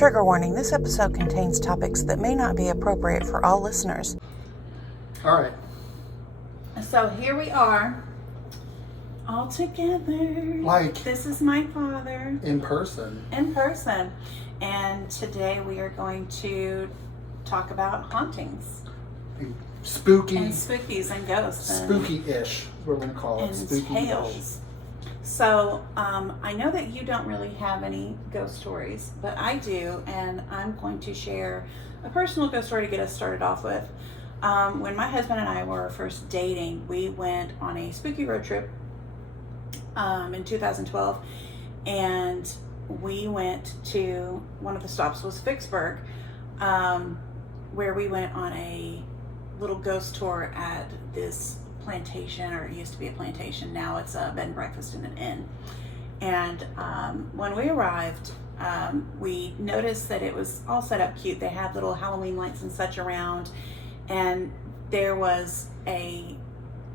Trigger warning, this episode contains topics that may not be appropriate for all listeners. All right. So here we are, all together. Like, this is my father. in person. In person. And today we are going to talk about hauntings. Spooky. And spookies and ghosts. Spooky-ish is what we're going to call it. And Spooky-ish. tales. So, I know that you don't really have any ghost stories, but I do, and I'm going to share a personal ghost story to get us started off with. When my husband and I were first dating, we went on a spooky road trip in 2012, and we went to, one of the stops was Vicksburg, where we went on a little ghost tour at this plantation, or it used to be a plantation, now it's a bed and breakfast and an inn. And when we arrived, we noticed that it was all set up cute. They had little Halloween lights and such around, and there was a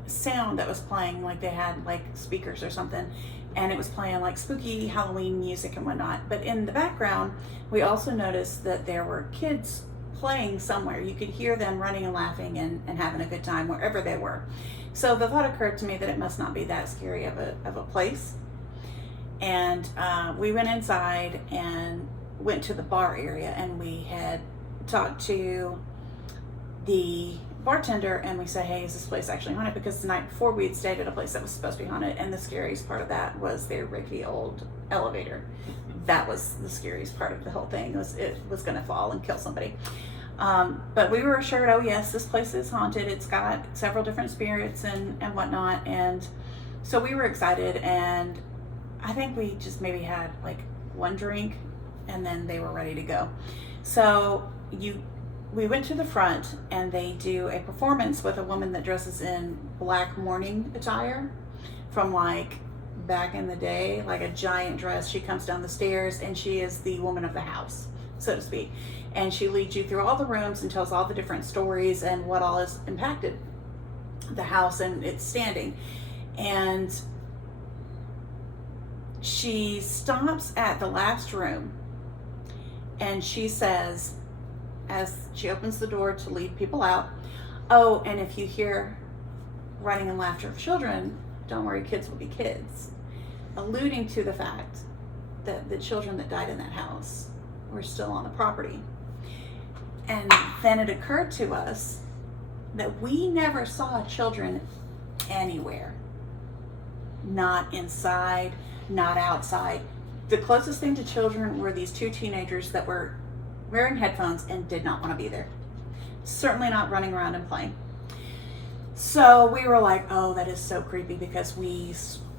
sound that was playing, like they had like speakers or something, and it was playing like spooky Halloween music and whatnot. But in the background, we also noticed that there were kids playing somewhere. You could hear them running and laughing and having a good time wherever they were. So the thought occurred to me that it must not be that scary of a place. And we went inside and went to the bar area, and we had talked to the bartender, and we said, hey, is this place actually haunted? Because the night before we had stayed at a place that was supposed to be haunted, and the scariest part of that was their rickety old elevator. That was the scariest part of the whole thing, was it was going to fall and kill somebody. But we were assured, oh yes, this place is haunted. It's got several different spirits and whatnot. And so we were excited, and I think we just maybe had like one drink, and then they were ready to go. So we went to the front, and they do a performance with a woman that dresses in black mourning attire from like back in the day, like a giant dress. She comes down the stairs, and she is the woman of the house, so to speak. And she leads you through all the rooms and tells all the different stories and what all has impacted the house and its standing. And she stops at the last room, and she says, as she opens the door to lead people out, oh, and if you hear running and laughter of children, don't worry, kids will be kids. Alluding to the fact that the children that died in that house were still on the property. And then it occurred to us that we never saw children anywhere. Not inside, not outside. The closest thing to children were these two teenagers that were wearing headphones and did not want to be there. Certainly not running around and playing. So we were like, oh, that is so creepy, because we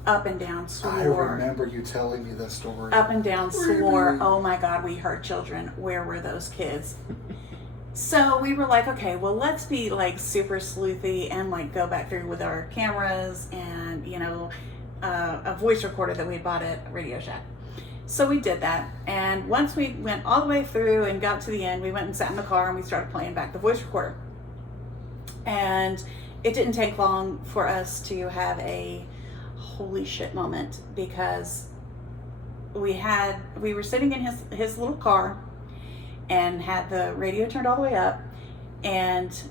up and down swore. I remember you telling me that story. Up and down swore, oh my God, we heard children. Where were those kids? So we were like, okay, well, let's be like super sleuthy and like go back through with our cameras and, you know, a voice recorder that we had bought at Radio Shack. So we did that. And once we went all the way through and got to the end, we went and sat in the car and we started playing back the voice recorder. And it didn't take long for us to have a holy shit moment, because we were sitting in his little car and had the radio turned all the way up, and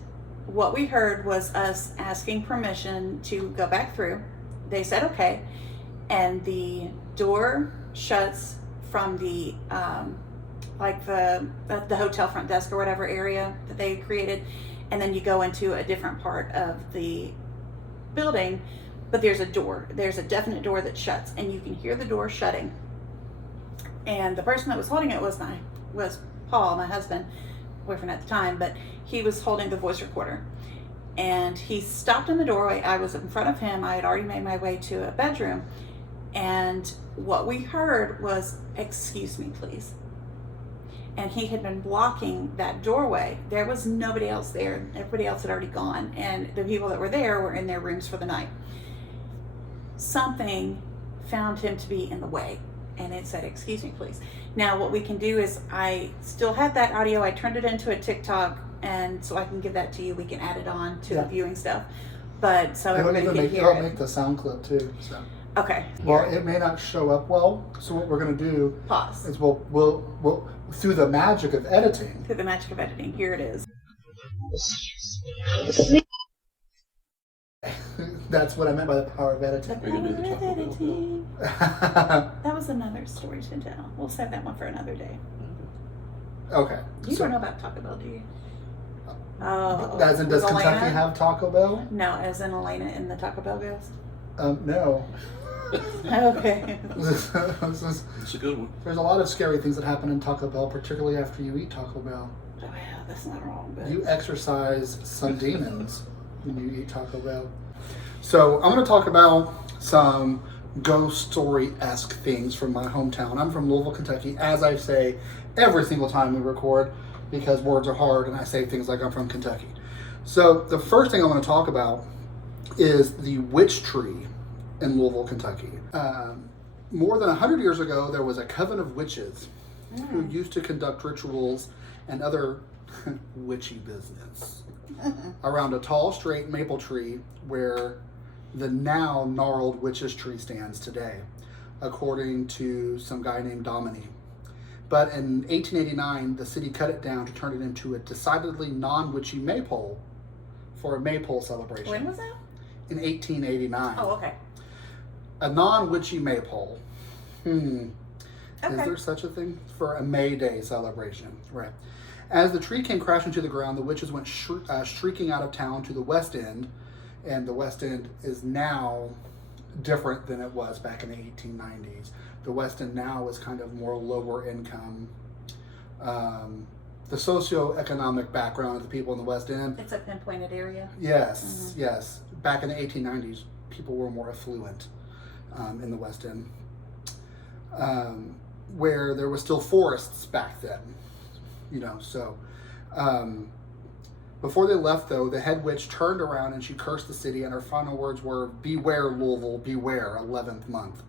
what we heard was us asking permission to go back through. They said okay, and the door shuts from the like the hotel front desk or whatever area that they created, and then you go into a different part of the building, but there's a definite door that shuts, and you can hear the door shutting. And the person that was holding it was Paul, my husband, boyfriend at the time, but he was holding the voice recorder. And he stopped in the doorway. I was in front of him. I had already made my way to a bedroom. And what we heard was, excuse me, please. And he had been blocking that doorway. There was nobody else there. Everybody else had already gone. And the people that were there were in their rooms for the night. Something found him to be in the way, and it said, excuse me, please. Now what we can do is, I still had that audio. I turned it into a TikTok, and so I can give that to you. We can add it on to the viewing stuff. But so everybody can hear it. It'll make the sound clip too. So. Okay. Well, it may not show up well. So what we're going to do Pause. is we'll through the magic of editing. Through the magic of editing, here it is. That's what I meant by the power of The editing. power of editing. That was another story to tell. We'll save that one for another day. Okay. You don't know about Taco Bell, do you? Oh. As in, does With Kentucky Elena? have Taco Bell? No, as in Elena in the Taco Bell Ghost? No. Okay. It's a good one. There's a lot of scary things that happen in Taco Bell, particularly after you eat Taco Bell. Oh, yeah, that's not wrong, but... You exercise some demons when you eat Taco Bell. So I'm going to talk about some ghost story-esque things from my hometown. I'm from Louisville, Kentucky, as I say every single time we record, because words are hard and I say things like I'm from Kentucky. So the first thing I want to talk about is the witch tree in Louisville, Kentucky. More than 100 years ago, there was a coven of witches who used to conduct rituals and other witchy business around a tall, straight maple tree where the now gnarled witch's tree stands today, according to some guy named Domini. But in 1889, the city cut it down to turn it into a decidedly non-witchy maypole for a maypole celebration. When was that? In 1889. Oh, okay. A non-witchy maypole. Is Okay. there such a thing? For a May Day celebration. Right. As the tree came crashing to the ground, the witches went shrieking out of town to the West End, and the West End is now different than it was back in the 1890s. The West End now is kind of more lower income. The socioeconomic background of the people in the West End. It's a pinpointed area. Yes, yes. Back in the 1890s, people were more affluent in the West End, where there was still forests back then. You know, so before they left, though, the head witch turned around and she cursed the city, and her final words were, "Beware, Louisville, beware, 11th month."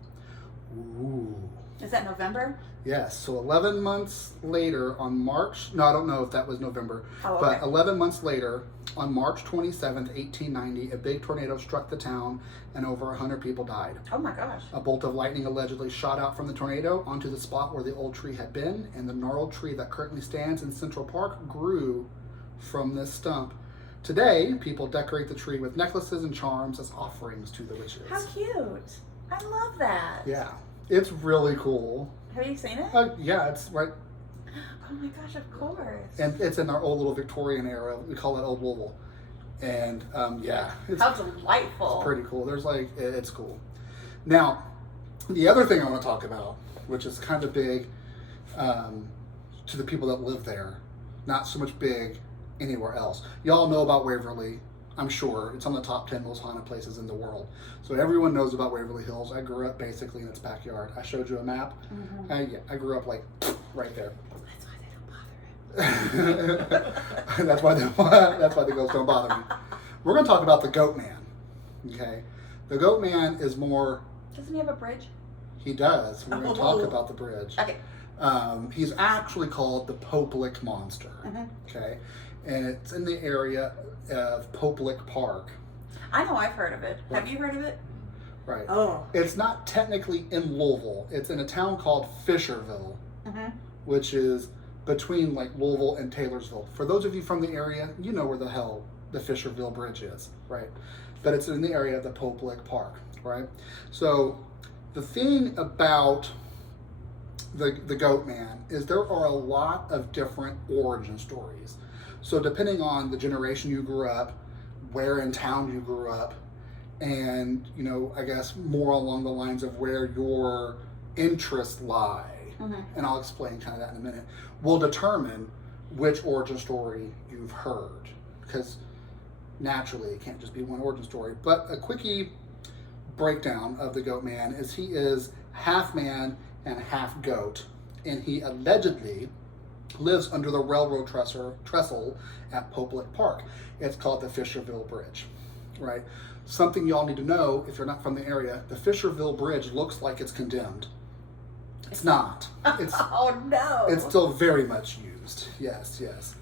Ooh. Is that November? Yes, so 11 months later on March, no, I don't know if that was November, Oh, okay. but 11 months later, on March 27th, 1890, a big tornado struck the town and over 100 people died. Oh my gosh. A bolt of lightning allegedly shot out from the tornado onto the spot where the old tree had been, and the gnarled tree that currently stands in Central Park grew from this stump. Today, people decorate the tree with necklaces and charms as offerings to the witches. How cute. I love that. Yeah, it's really cool. Have you seen it? Yeah, it's right. Oh my gosh, of course. And it's in our old little Victorian era. We call it Old Louisville. And yeah, it's How delightful. pretty cool. There's like, it's cool. Now, the other thing I want to talk about, which is kind of big to the people that live there, not so much big anywhere else. Y'all know about Waverly, I'm sure. It's on the top 10 most haunted places in the world. So everyone knows about Waverly Hills. I grew up basically in its backyard. I showed you a map. Mm-hmm. Yeah, I grew up like right there. That's why they don't bother it. that's why the ghosts don't bother me. We're going to talk about the Goat Man. Okay, the Goat Man is more. Doesn't he have a bridge? He does. We're going to talk about the bridge. Okay. He's actually called the Popelick Monster. Mm-hmm. Okay, and it's in the area of Popelick Park. I know I've heard of it. Have you heard of it? Right. Oh. It's not technically in Louisville. It's in a town called Fisherville, which is between like Louisville and Taylorsville. For those of you from the area, you know where the hell the Fisherville Bridge is, right? But it's in the area of the Popelick Park, right? So the thing about the Goat Man is there are a lot of different origin stories. So depending on the generation you grew up, where in town you grew up, and, you know, I guess more along the lines of where your interests lie, and I'll explain kind of that in a minute, will determine which origin story you've heard. Because naturally, it can't just be one origin story. But a quickie breakdown of the Goat Man is he is half man and half goat, and he allegedly lives under the railroad trestle at Popelick Park. It's called the Fisherville Bridge, right? Something y'all need to know if you're not from the area, the Fisherville Bridge looks like it's condemned. It's not. It's Oh no. It's still very much used. Yes, yes.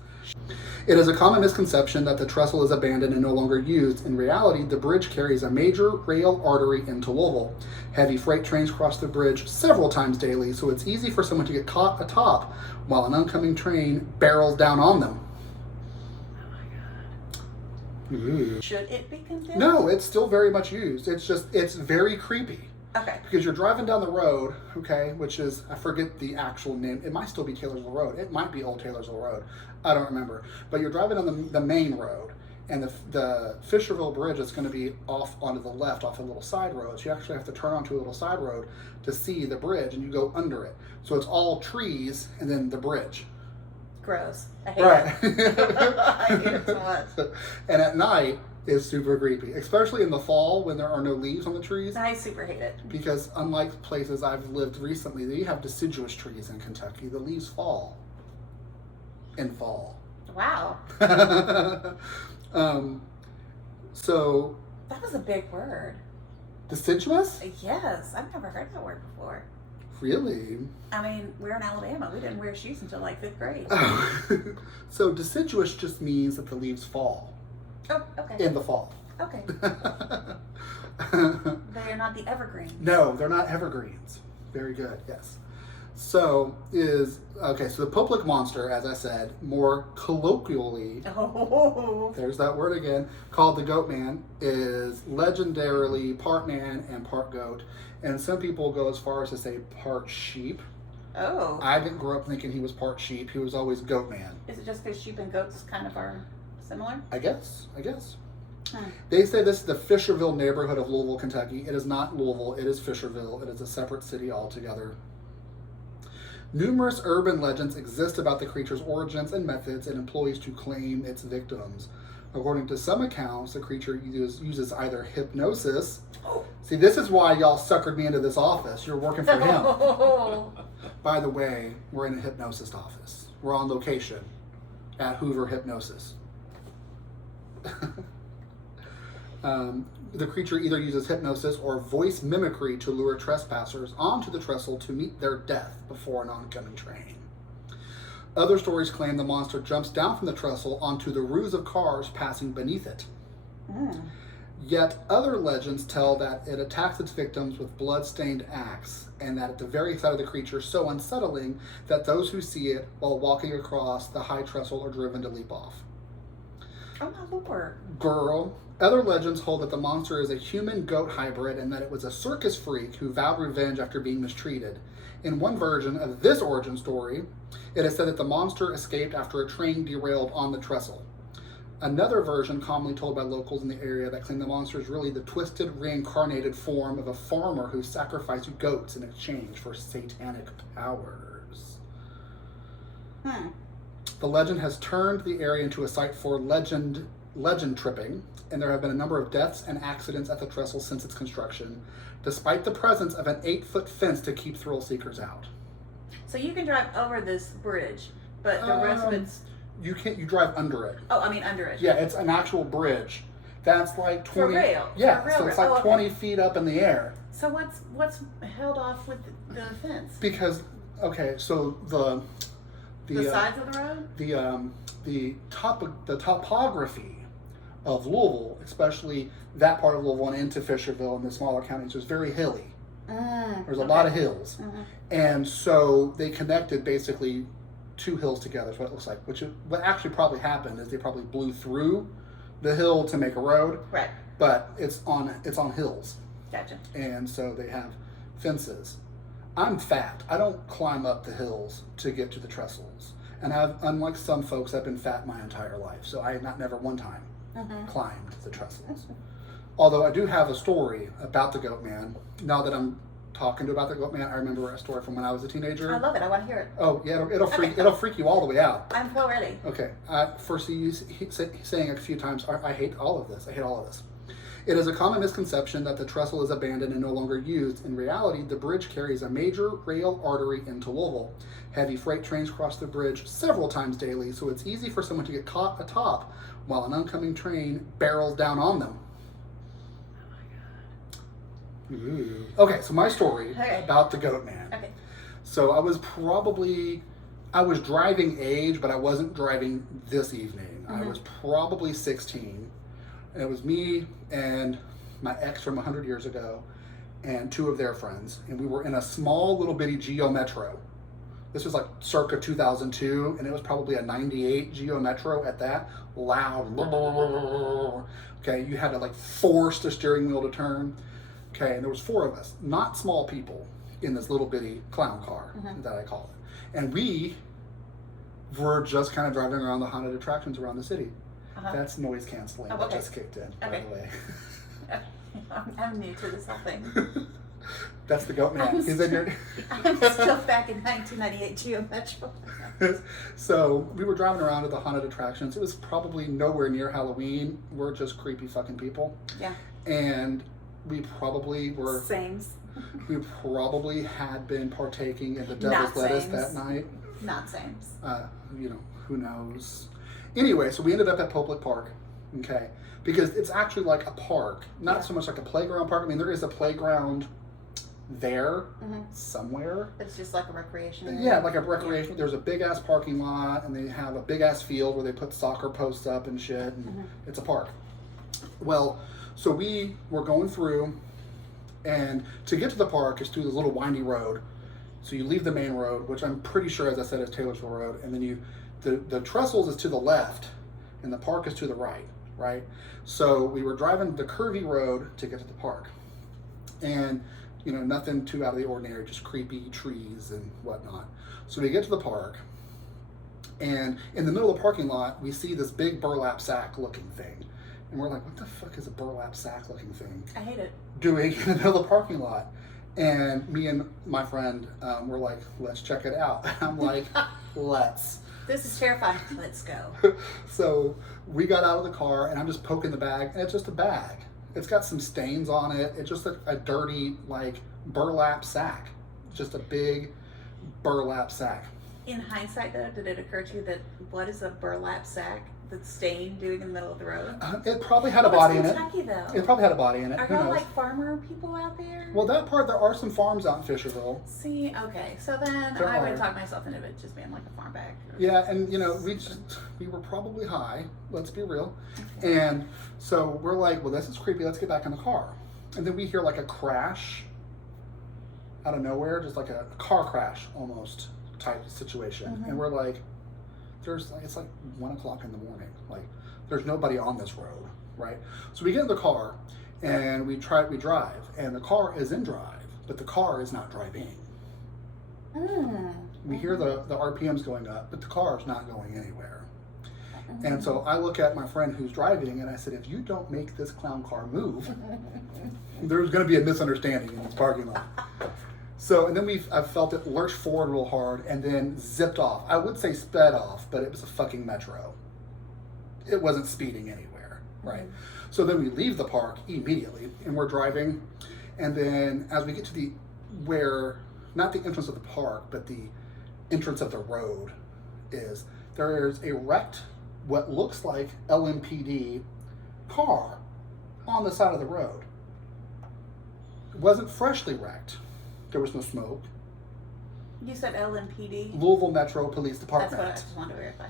It is a common misconception that the trestle is abandoned and no longer used. In reality, the bridge carries a major rail artery into Louisville. Heavy freight trains cross the bridge several times daily, so it's easy for someone to get caught atop while an oncoming train barrels down on them. Ooh. Should it be condemned? No, it's still very much used. It's very creepy. Okay. Because you're driving down the road, okay, which is, I forget the actual name. It might still be Taylorsville Road. It might be Old Taylorsville Road. I don't remember. But you're driving on the main road, and the Fisherville Bridge is going to be off onto the left, off a little side road. So you actually have to turn onto a little side road to see the bridge, and you go under it. So it's all trees and then the bridge. Gross. I hate Right. it. I hate it so much. And at night, is super creepy, especially in the fall when there are no leaves on the trees. I super hate it. Because unlike places I've lived recently, they have deciduous trees in Kentucky. The leaves fall in fall. Wow. So. That was a big word. Deciduous? Yes, I've never heard that word before. Really? I mean, we're in Alabama. We didn't wear shoes until like 5th grade. So deciduous just means that the leaves fall. Oh, okay. In the fall. Okay. They are not the evergreen. No, they're not evergreens. Very good, yes. So so the Popelick Monster, as I said, more colloquially, there's that word again, called the Goat Man, is legendarily part man and part goat. And some people go as far as to say part sheep. Oh. I didn't grow up thinking he was part sheep. He was always Goat Man. Is it just because sheep and goats kind of are similar? I guess. Hmm. They say this is the Fisherville neighborhood of Louisville, Kentucky. It is not Louisville. It is Fisherville. It is a separate city altogether. Numerous urban legends exist about the creature's origins and methods and employees to claim its victims. According to some accounts, the creature uses either hypnosis. See, this is why y'all suckered me into this office. You're working for him. By the way, we're in a hypnosis office. We're on location at Hoover Hypnosis. The creature either uses hypnosis or voice mimicry to lure trespassers onto the trestle to meet their death before an oncoming train. Other stories claim the monster jumps down from the trestle onto the roofs of cars passing beneath it. Mm. Yet other legends tell that it attacks its victims with blood-stained axe, and that at the very sight of the creature so unsettling that those who see it while walking across the high trestle are driven to leap off. Oh my lord. Girl. Other legends hold that the monster is a human-goat hybrid and that it was a circus freak who vowed revenge after being mistreated. In one version of this origin story, it is said that the monster escaped after a train derailed on the trestle. Another version, commonly told by locals in the area, that claim the monster is really the twisted, reincarnated form of a farmer who sacrificed goats in exchange for satanic powers. The legend has turned the area into a site for legend tripping, and there have been a number of deaths and accidents at the trestle since its construction, despite the presence of an 8-foot fence to keep thrill seekers out. So you can drive over this bridge, but the rest of it's... You drive under it. Oh, I mean under it. Yeah, it's an actual bridge. That's like 20... For rail. Yeah, for so it's like 20 feet up in the air. So what's held off with the fence? Because, okay, so the sides of the road? The topography of Louisville, especially that part of Louisville and into Fisherville and the smaller counties, was very hilly. There's a lot of hills. And so they connected basically 2 hills together, is what it looks like. What actually probably happened is they probably blew through the hill to make a road. Right. But it's on hills. Gotcha. And so they have fences. I'm fat. I don't climb up the hills to get to the trestles. And unlike some folks, I've been fat my entire life. So I have not never one time climbed the trestles. Although I do have a story about the Goat Man. Now that I'm talking about the Goat Man, I remember a story from when I was a teenager. I love it. I want to hear it. Oh yeah, it'll freak you all the way out. I'm so ready. Okay. First, he's saying a few times, I hate all of this. I hate all of this. It is a common misconception that the trestle is abandoned and no longer used. In reality, the bridge carries a major rail artery into Louisville. Heavy freight trains cross the bridge several times daily, so it's easy for someone to get caught atop while an oncoming train barrels down on them. Okay, so my story about the Goat Man. Okay. So I was probably, I was driving age, but I wasn't driving this evening. I was probably 16. And it was me and my ex from 100 years ago and 2 of their friends. And we were in a small little bitty Geo Metro. This was like circa 2002, and it was probably a 98 Geo Metro at that. Loud. Okay, you had to like force the steering wheel to turn. Okay, and there was 4 of us, not small people, in this little bitty clown car that I call it. And we were just kind of driving around the haunted attractions around the city. That's noise canceling that just kicked in, by the way. I'm new to this whole thing. That's the goat man. He's in your... I'm still back in 1998 Geo Metro. So we were driving around at the haunted attractions. It was probably nowhere near Halloween. We're just creepy fucking people. Yeah. And we probably were... Sames. We probably had been partaking in the devil's lettuce that night. Not sames. You know, who knows. Anyway, so we ended up at Popelick Park. Okay. Because it's actually like a park. Not so much like a playground park. I mean, there is a playground there somewhere. It's just like a recreation area. Yeah, like a recreation. There's a big ass parking lot, and they have a big ass field where they put soccer posts up and shit, and it's a park. Well, so we were going through, and to get to the park is through this little windy road. So you leave the main road, which I'm pretty sure, as I said, is Taylorsville Road, and then the trestles is to the left, and the park is to the right? So we were driving the curvy road to get to the park, and you know, nothing too out of the ordinary, just creepy trees and whatnot. So we get to the park, and in the middle of the parking lot, we see this big burlap sack looking thing. And we're like, what the fuck is a burlap sack looking thing? I hate it. Doing in the middle of the parking lot. And me and my friend were like, let's check it out. I'm like, let's. This is terrifying. Let's go. So we got out of the car, and I'm just poking the bag, and it's just a bag. It's got some stains on it. It's just a dirty, like, burlap sack. Just a big burlap sack. In hindsight, though, did it occur to you that what is a burlap sack that's stained doing in the middle of the road? It probably had a body in it. Kentucky, though? It probably had a body in it. Are Who y'all knows? like farmer people out there? Well, that part, there are some farms out in Fisherville. See, okay. So then There I would are. talk myself into it just being like a farm bag. Yeah, and you know, we were probably high, let's be real. And so we're like, well, this is creepy, let's get back in the car. And then we hear like a crash out of nowhere, just like a car crash almost type situation. And we're like, it's like 1 o'clock in the morning. Like, there's nobody on this road, right? So we get in the car and we drive, and the car is in drive, but the car is not driving. We hear the RPMs going up, but the car is not going anywhere. And so I look at my friend who's driving, and I said, if you don't make this clown car move, there's going to be a misunderstanding in this parking lot. So, and then I felt it lurch forward real hard and then zipped off. I would say sped off, but it was a fucking Metro. It wasn't speeding anywhere, right? So then we leave the park immediately, and we're driving. And then as we get to not the entrance of the park, but the entrance of the road there's a wrecked, what looks like LMPD car on the side of the road. It wasn't freshly wrecked. There was no smoke. You said LMPD? Louisville Metro Police Department. That's what I just wanted to verify.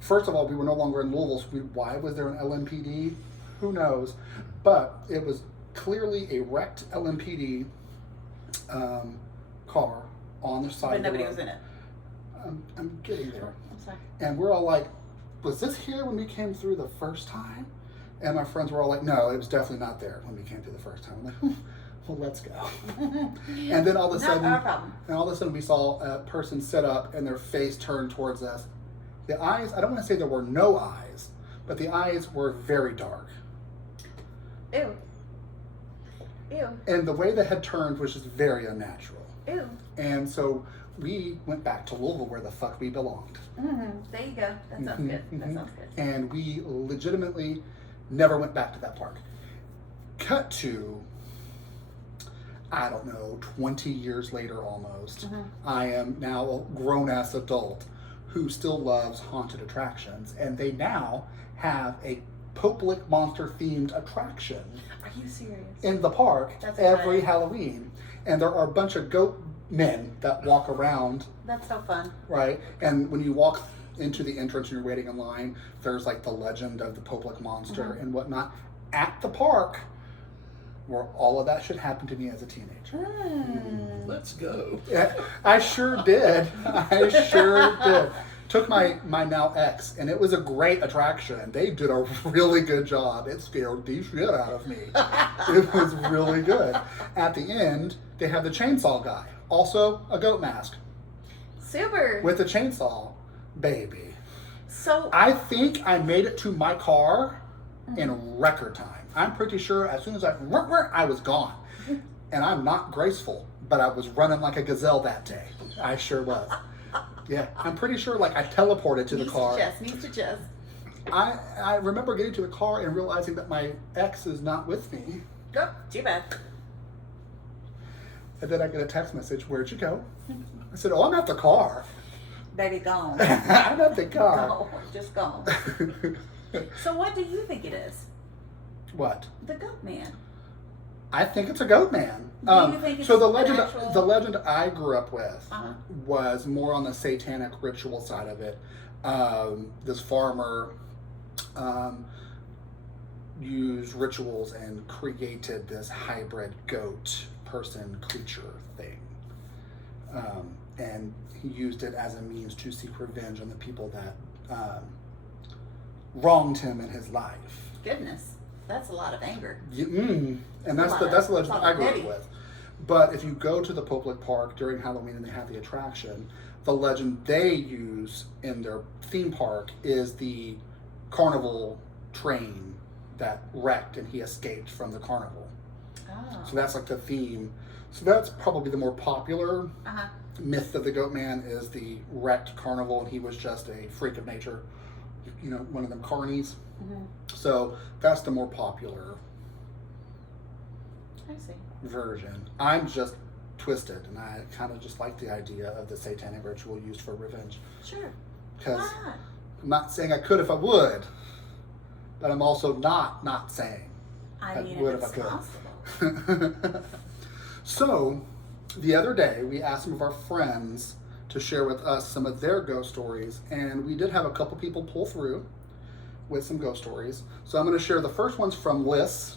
First of all, we were no longer in Louisville, so why was there an LMPD? Who knows? But it was clearly a wrecked LMPD car on the side But of the road. nobody was in it. I'm getting there. I'm sorry. And we're all like, was this here when we came through the first time? And my friends were all like, no, it was definitely not there when we came through the first time. I'm like, well, let's go. And then all of a sudden, Not our problem. and all of a sudden we saw a person sit up and their face turned towards us. The eyes, I don't want to say there were no eyes, but the eyes were very dark. Ew. Ew. And the way they had turned was just very unnatural. Ew. And so we went back to Louisville where the fuck we belonged. There you go. That sounds good. That sounds good. And we legitimately never went back to that park. Cut to, I don't know, 20 years later almost. I am now a grown-ass adult who still loves haunted attractions. And they now have a Popelick Monster themed attraction Are you serious? in the park That's every exciting. Halloween. And there are a bunch of goat men that walk around. That's so fun. Right? And when you walk into the entrance and you're waiting in line, there's like the legend of the Popelick Monster and whatnot at the park, where all of that should happen to me as a teenager. Let's go. Yeah, I sure did. I sure did. Took my now ex, and it was a great attraction. They did a really good job. It scared the shit out of me. It was really good. At the end, they had the chainsaw guy, also a goat mask Super. with a chainsaw, baby. So I think I made it to my car in record time. I'm pretty sure as soon as I was gone. And I'm not graceful, but I was running like a gazelle that day. I sure was. Yeah, I'm pretty sure like I teleported to the car. Needs to just. I remember getting to the car and realizing that my ex is not with me. Oh, too bad. And then I get a text message, "Where'd you go?" I said, "Oh, I'm at the car." Baby, gone. I'm at the car. Gone. Just gone. So what do you think it is? What? The goat man. I think it's a goat man. Do you think it's so the an legend I grew up with Uh-huh. was more on the satanic ritual side of it. This farmer used rituals and created this hybrid goat person creature thing, and he used it as a means to seek revenge on the people that wronged him in his life. Goodness, that's a lot of anger. And that's the legend I grew up with. But if you go to the Popelick Park during Halloween and they have the attraction, the legend they use in their theme park is the carnival train that wrecked and he escaped from the carnival. Oh. So that's like the theme. So that's probably the more popular Uh-huh. myth of the goat man is the wrecked carnival and he was just a freak of nature, you know, one of them carnies. So that's the more popular I see. version. I'm just twisted, and I kind of just like the idea of the satanic ritual used for revenge. Sure. Because Why not? I'm not saying I could if I would, but I'm also not saying I mean, would if it's possible. could. So, the other day, we asked some of our friends to share with us some of their ghost stories, and we did have a couple people pull through with some ghost stories. So I'm going to share the first one's from Liss.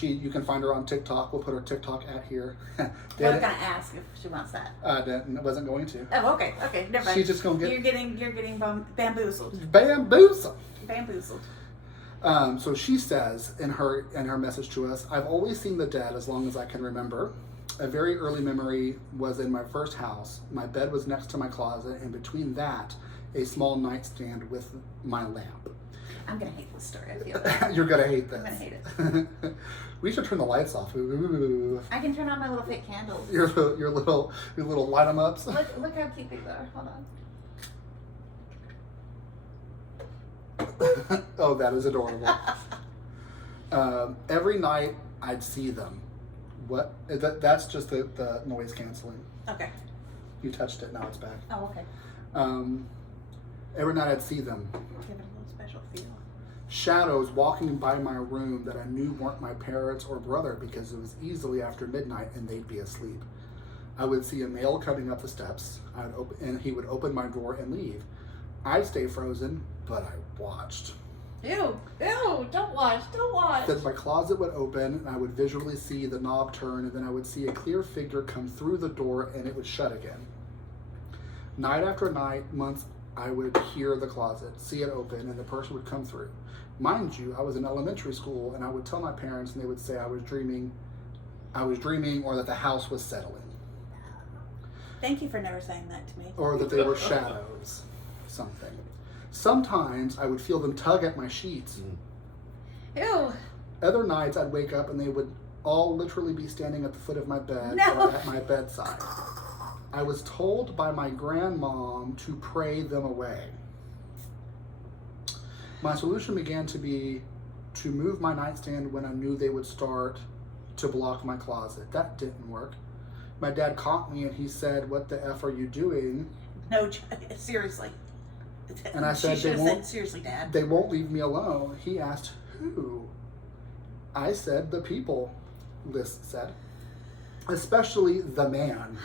You can find her on TikTok. We'll put her TikTok at here. I'm gonna ask if she wants that. Wasn't going to. Oh, okay, never mind. She's just gonna get. You're getting bamboozled. Bamboozled. Bamboozled. So she says in her message to us, "I've always seen the dead as long as I can remember. A very early memory was in my first house. My bed was next to my closet, and between that, a small nightstand with my lamp." I'm gonna hate this story. I feel. You're gonna hate this. I'm gonna hate it. We should turn the lights off. Ooh. I can turn on my little fake candles. Your little light 'em ups. Look how cute these are. Hold on. Oh, that is adorable. Every night I'd see them. What? That's just the noise canceling. Okay. You touched it. Now it's back. Oh, okay. Every night I'd see them. Give it a little special feel. Shadows walking by my room that I knew weren't my parents or brother because it was easily after midnight and they'd be asleep. I would see a male coming up the steps. And he would open my door and leave. I'd stay frozen, but I watched. Ew, don't watch. Then my closet would open and I would visually see the knob turn and then I would see a clear figure come through the door and it would shut again. Night after night, months, I would hear the closet, see it open, and the person would come through. Mind you, I was in elementary school and I would tell my parents and they would say I was dreaming or that the house was settling. Thank you for never saying that to me. Or that they were shadows, something. Sometimes I would feel them tug at my sheets. Ew. Other nights I'd wake up and they would all literally be standing at the foot of my bed No. or at my bedside. I was told by my grandmom to pray them away. My solution began to be to move my nightstand when I knew they would start to block my closet. That didn't work. My dad caught me and he said, "What the F are you doing?" No, seriously. And I said, she should have "They won't- said, seriously, Dad. They won't leave me alone." He asked, "Who?" I said, "The people," Liss said. especially the man.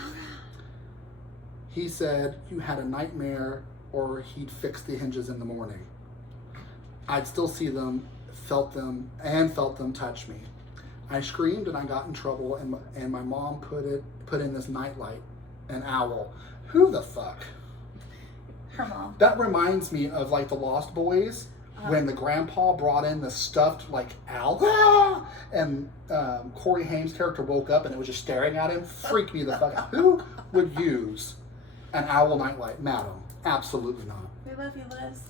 He said you had a nightmare or he'd fix the hinges in the morning. I'd still see them, felt them touch me. I screamed and I got in trouble, and my mom put in this nightlight, an owl. Who the fuck? Her mom. That reminds me of like the Lost Boys, when the grandpa brought in the stuffed like owl, and Corey Haim's character woke up and it was just staring at him. Freaked me the fuck out. Who would use an owl nightlight, madam? Absolutely not. We love you, Liss.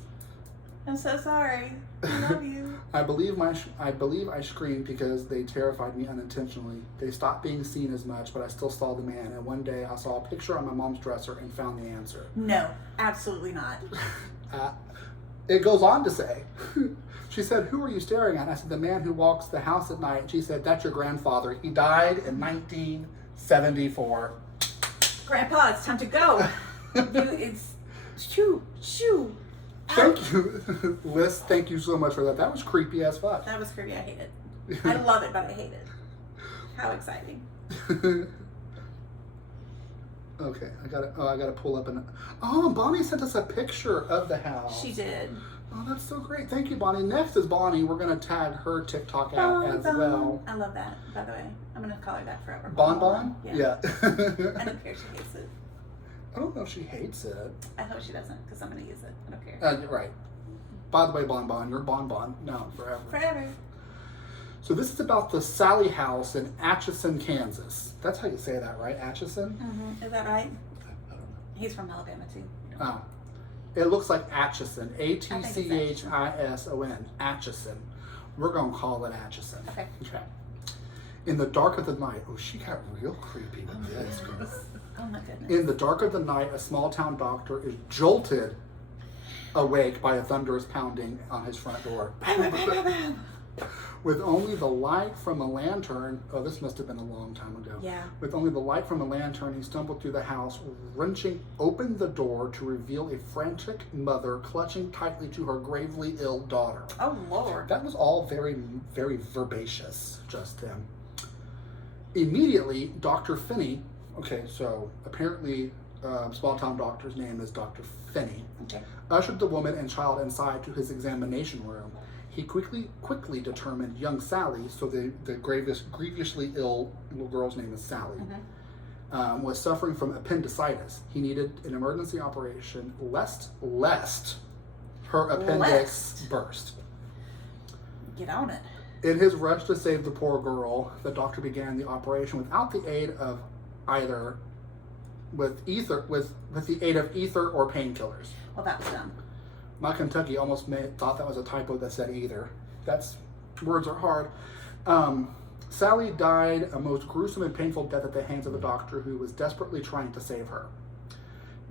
I'm so sorry. We love you. I believe I screamed because they terrified me unintentionally. They stopped being seen as much, but I still saw the man. And one day I saw a picture on my mom's dresser and found the answer. No, absolutely not. It goes on to say, she said, "Who are you staring at?" I said, "The man who walks the house at night." And she said, "That's your grandfather. He died in 1974. Grandpa, it's time to go. It's shoo. Thank you, Liss. Thank you so much for that. That was creepy as fuck. That was creepy. I hate it. I love it, but I hate it. How exciting. Okay, I gotta pull up Bonnie sent us a picture of the house. She did. Oh, that's so great. Thank you, Bonnie. Next is Bonnie. We're gonna tag her TikTok out as well. I love that, by the way. I'm gonna call her that forever. Bon? Yeah. I don't care if she hates it. I don't know if she hates it. I hope she doesn't, because I'm gonna use it. I don't care. Right. By the way, Bon, you're Bon. No, forever. Forever. So this is about the Sallie House in Atchison, Kansas. That's how you say that, right? Atchison? Mm-hmm. Is that right? I don't know. He's from Alabama, too. Oh. It looks like Atchison. Atchison. Atchison. We're going to call it Atchison. Okay. In the dark of the night. Oh, she got real creepy with this, girl. Oh, my goodness. In the dark of the night, a small-town doctor is jolted awake by a thunderous pounding on his front door. With only the light from a lantern, oh, this must have been a long time ago. Yeah. With only the light from a lantern, he stumbled through the house, wrenching open the door to reveal a frantic mother clutching tightly to her gravely ill daughter. Oh, Lord. That was all very, very verbacious just then. Immediately, Dr. Finney, okay, so apparently small-town doctor's name is Dr. Finney, ushered the woman and child inside to his examination room. He quickly determined young Sallie, so the grievously ill little girl's name is Sallie, was suffering from appendicitis. He needed an emergency operation lest her appendix burst. Get on it. In his rush to save the poor girl, the doctor began the operation without the aid of with the aid of ether or painkillers. Well, that was dumb. My Kentucky almost thought that was a typo that said either. Words are hard. Sallie died a most gruesome and painful death at the hands of a doctor who was desperately trying to save her.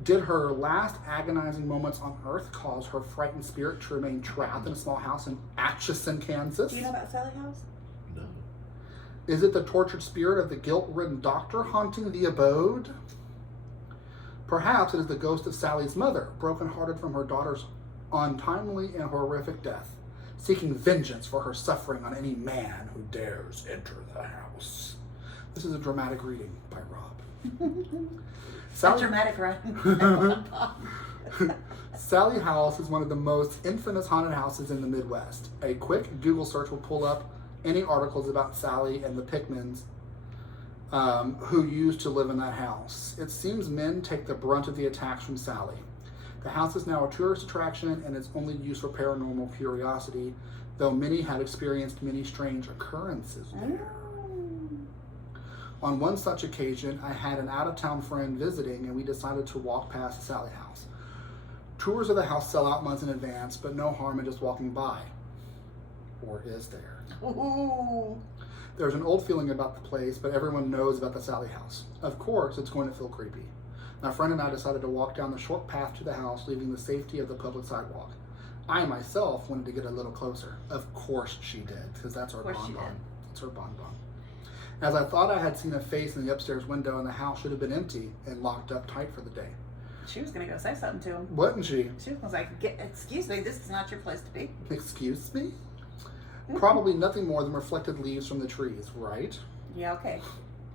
Did her last agonizing moments on earth cause her frightened spirit to remain trapped in a small house in Atchison, Kansas? Do you know about Sallie House? No. Is it the tortured spirit of the guilt-ridden doctor haunting the abode? Perhaps it is the ghost of Sallie's mother, brokenhearted from her daughter's untimely and horrific death, seeking vengeance for her suffering on any man who dares enter the house. This is a dramatic reading by Rob. Dramatic, right? Sallie House is one of the most infamous haunted houses in the Midwest. A quick Google search will pull up any articles about Sallie and the Pickmans who used to live in that house. It seems men take the brunt of the attacks from Sallie. The house is now a tourist attraction and is only used for paranormal curiosity, though many have experienced many strange occurrences there. On one such occasion, I had an out-of-town friend visiting and we decided to walk past the Sallie House. Tours of the house sell out months in advance, but no harm in just walking by. Or is there? Ooh. There's an old feeling about the place, but everyone knows about the Sallie House. Of course, it's going to feel creepy. My friend and I decided to walk down the short path to the house, leaving the safety of the public sidewalk. I myself wanted to get a little closer. Of course she did, because that's our bonbon. It's her bonbon. As I thought I had seen a face in the upstairs window and the house should have been empty and locked up tight for the day. She was going to go say something to him. Wasn't she? She was like, excuse me, this is not your place to be. Excuse me? Probably nothing more than reflected leaves from the trees, right? Yeah, okay.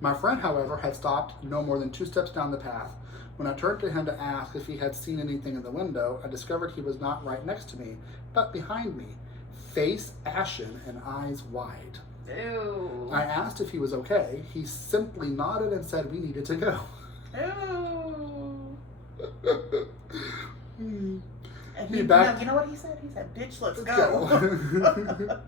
My friend, however, had stopped no more than 2 steps down the path. When I turned to him to ask if he had seen anything in the window, I discovered he was not right next to me, but behind me, face ashen and eyes wide. Ew. I asked if he was okay. He simply nodded and said we needed to go. Ew. Hmm. And He backed- no, you know what he said? He said, "Bitch, let's Let's go." go.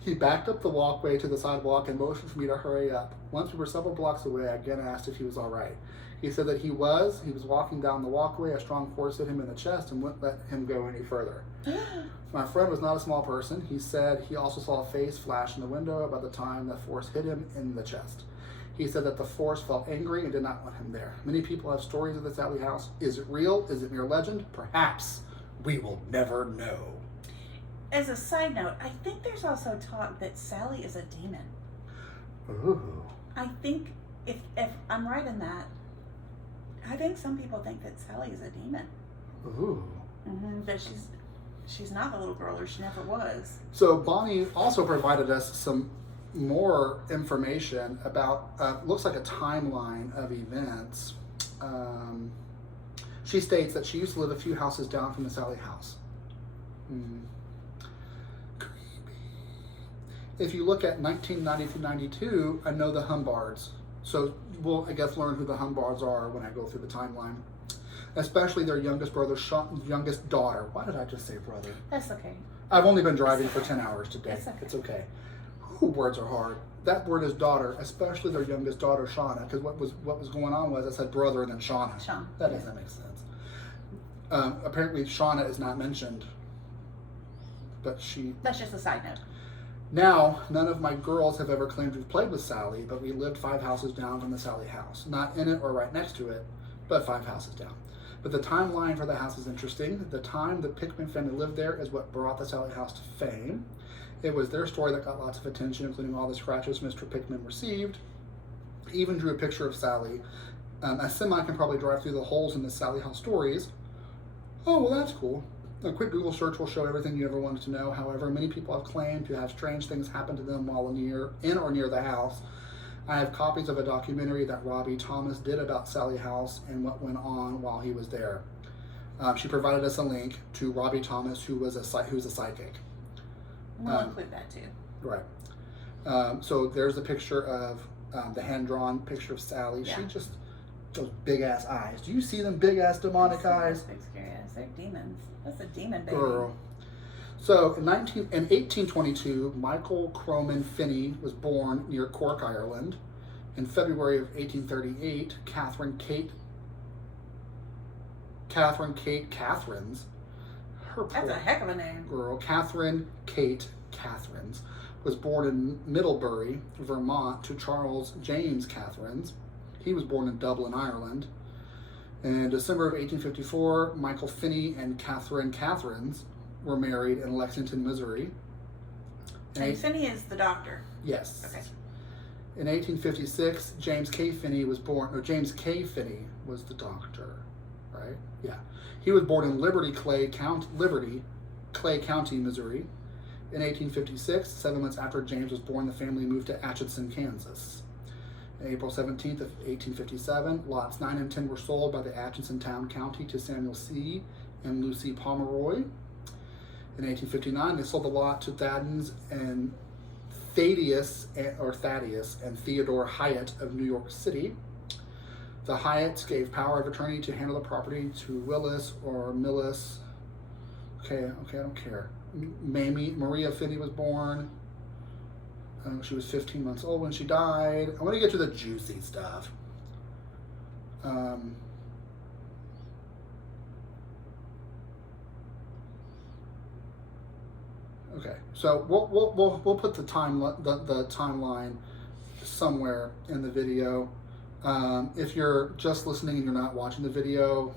He backed up the walkway to the sidewalk and motioned for me to hurry up. Once we were several blocks away, I again asked if he was all right. He said that he was. He was walking down the walkway. A strong force hit him in the chest and wouldn't let him go any further. My friend was not a small person. He said he also saw a face flash in the window about the time the force hit him in the chest. He said that the force felt angry and did not want him there. Many people have stories of the Sallie House. Is it real? Is it mere legend? Perhaps. We will never know. As a side note, I think there's also talk that Sallie is a demon. Ooh. I think if I'm right in that, I think some people think that Sallie is a demon. Ooh. Mm-hmm. That she's not the little girl, or she never was. So Bonnie also provided us some more information about, looks like a timeline of events. She states that she used to live a few houses down from the Sallie House. Creepy. If you look at 1990 through 92, I know the Humbards. So we'll, I guess, learn who the Humbards are when I go through the timeline. Especially their youngest brother, youngest daughter. Why did I just say brother? That's okay. I've only been driving for 10 hours today. It's okay. It's okay. Ooh, words are hard. That word is daughter, especially their youngest daughter, Shauna. Because what was going on was I said brother and then Shauna. Sean. That doesn't make sense. Apparently, Shauna is not mentioned, but she. That's just a side note. Now, none of my girls have ever claimed to have played with Sallie, but we lived 5 houses down from the Sallie House. Not in it or right next to it, but 5 houses down. But the timeline for the house is interesting. The time the Pickman family lived there is what brought the Sallie House to fame. It was their story that got lots of attention, including all the scratches Mr. Pickman received. He even drew a picture of Sallie. A semi can probably drive through the holes in the Sallie House stories. Oh, well, that's cool. A quick Google search will show everything you ever wanted to know. However, many people have claimed to have strange things happen to them while in or near the house. I have copies of a documentary that Robbie Thomas did about Sallie House and what went on while he was there. She provided us a link to Robbie Thomas, who's a psychic. We'll include that too. Right. So there's a picture of the hand-drawn picture of Sallie. Yeah. She just, those big-ass eyes. Do you see them big-ass demonic eyes? Big scary eyes. They're demons. That's a demon baby. Girl. So in 1822, Michael Croman Finney was born near Cork, Ireland. In February of 1838, Catherine Kate Catherines, That's a heck of a name. Girl, Catherine Kate Catherines, was born in Middlebury, Vermont, to Charles James Catherines. He was born in Dublin, Ireland. In December of 1854, Michael Finney and Catherine Catherines were married in Lexington, Missouri. And Finney is the doctor. Yes. Okay. In 1856, James K. Finney was born, or James K. Finney was the doctor, right? Yeah. He was born in Clay County, Missouri. In 1856, 7 months after James was born, the family moved to Atchison, Kansas. On April 17th of 1857, lots 9 and 10 were sold by the Atchison Town County to Samuel C. and Lucy Pomeroy. In 1859, they sold the lot to Thaddeus and Theodore Hyatt of New York City. The Hyatts gave power of attorney to handle the property to Willis or Millis. Okay, I don't care. Maria Finney was born. She was 15 months old when she died. I want to get to the juicy stuff. Okay, so we'll put the timeline somewhere in the video. If you're just listening and you're not watching the video,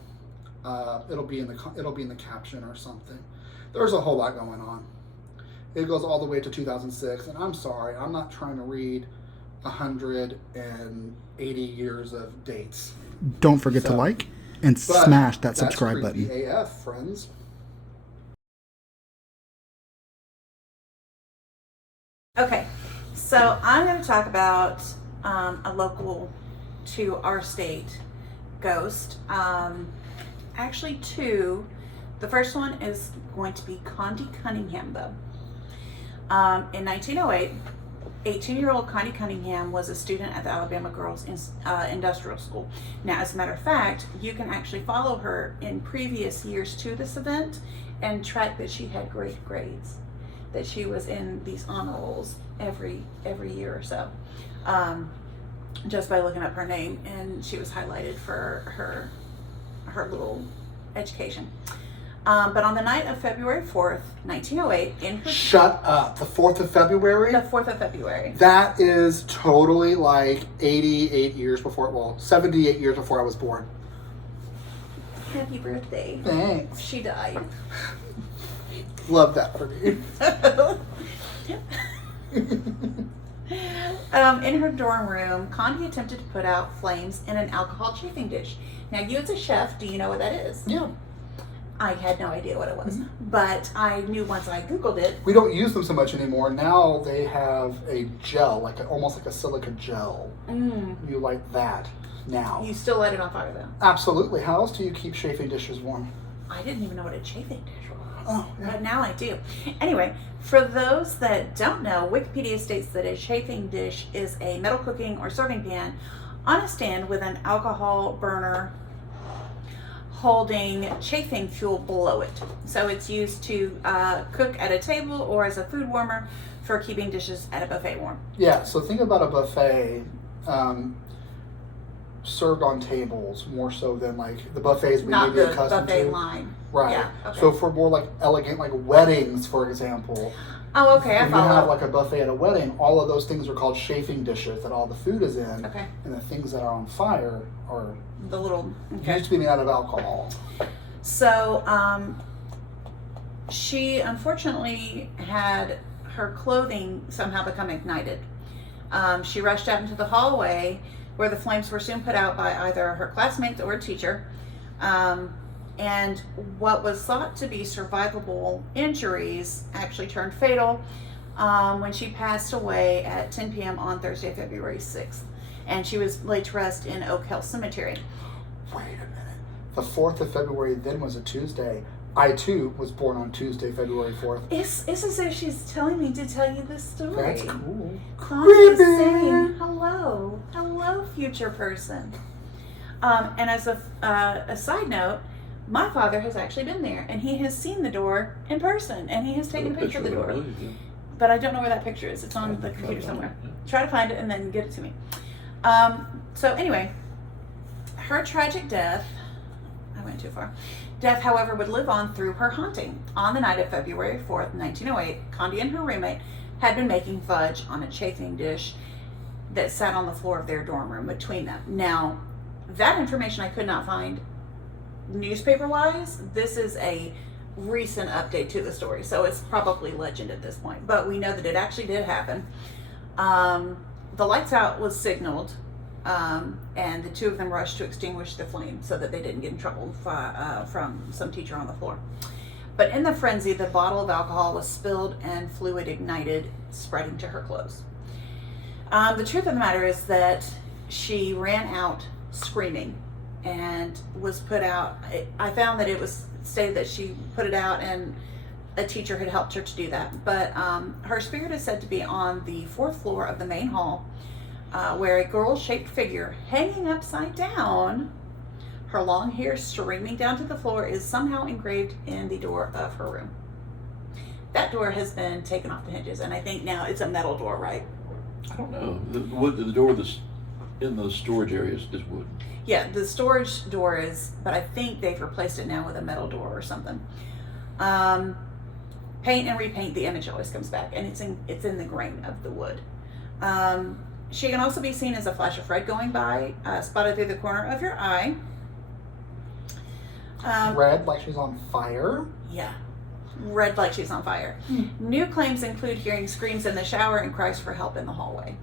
it'll be in the caption or something. There's a whole lot going on. It goes all the way to 2006, and I'm sorry, I'm not trying to read 180 years of dates. Don't forget to like and smash that subscribe button. AF, friends. Okay, so I'm going to talk about a local to our state ghost. Actually, two. The first one is going to be Condi Cunningham, though. In 1908, 18-year-old Condi Cunningham was a student at the Alabama Girls Industrial School. Now, as a matter of fact, you can actually follow her in previous years to this event and track that she had great grades, that she was in these honor rolls every year or so, just by looking up her name, and she was highlighted for her little education. But on the night of February 4th, 1908, in her... Shut up. The 4th of February? The 4th of February. That is totally like 88 years before, well, 78 years before I was born. Happy birthday. Thanks. She died. Love that for me. In her dorm room, Condi attempted to put out flames in an alcohol chafing dish. Now, you as a chef, do you know what that is? Yeah. I had no idea what it was, but I knew once I Googled it. We don't use them so much anymore. Now they have a gel, almost like a silica gel. You like that now. You still light it on fire, though? Absolutely. How else do you keep chafing dishes warm? I didn't even know what a chafing dish was. Oh, yeah. But now I do. Anyway, for those that don't know, Wikipedia states that a chafing dish is a metal cooking or serving pan on a stand with an alcohol burner holding chafing fuel below it. So it's used to cook at a table or as a food warmer for keeping dishes at a buffet warm. Yeah, so think about a buffet served on tables more so than like the buffets we Not may be the accustomed buffet to. line. Right. Yeah, okay. So for more like elegant, like weddings, for example. Oh, okay, I When you have follow. like a buffet at a wedding, all of those things are called chafing dishes that all the food is in. Okay. And the things that are on fire are The little, okay. used to be made out of alcohol. So, she unfortunately had her clothing somehow become ignited. She rushed out into the hallway where the flames were soon put out by either her classmates or a teacher. And what was thought to be survivable injuries actually turned fatal when she passed away at 10 p.m. on Thursday, February 6th. And she was laid to rest in Oak Hill Cemetery. Wait a minute. The 4th of February then was a Tuesday. I too was born on Tuesday, February 4th. It's as if she's telling me to tell you this story. That's cool. Connie is saying hello, future person. And as a side note, my father has actually been there, and he has seen the door in person, and he has taken a picture of the door. But I don't know where that picture is. It's on the computer somewhere. Try to find it and then get it to me. So anyway, her tragic death, I went too far. Death, however, would live on through her haunting. On the night of February 4th, 1908, Condi and her roommate had been making fudge on a chafing dish that sat on the floor of their dorm room between them. Now, that information I could not find newspaper-wise. This is a recent update to the story, so it's probably legend at this point. But we know that it actually did happen. The lights out was signaled, and the two of them rushed to extinguish the flame so that they didn't get in trouble from some teacher on the floor. But in the frenzy, the bottle of alcohol was spilled and fluid ignited, spreading to her clothes. The truth of the matter is that she ran out screaming and was put out. I found that it was stated that she put it out and a teacher had helped her to do that. But her spirit is said to be on the 4th floor of the main hall, where a girl-shaped figure hanging upside down, her long hair streaming down to the floor, is somehow engraved in the door of her room. That door has been taken off the hinges, and I think now it's a metal door, right? I don't know. The door that's in the storage area is wood. Yeah, the storage door is, but I think they've replaced it now with a metal door or something. Paint and repaint, the image always comes back, and it's in the grain of the wood. She can also be seen as a flash of red going by, spotted through the corner of your eye. Red, like she's on fire. Yeah, red like she's on fire. New claims include hearing screams in the shower and cries for help in the hallway.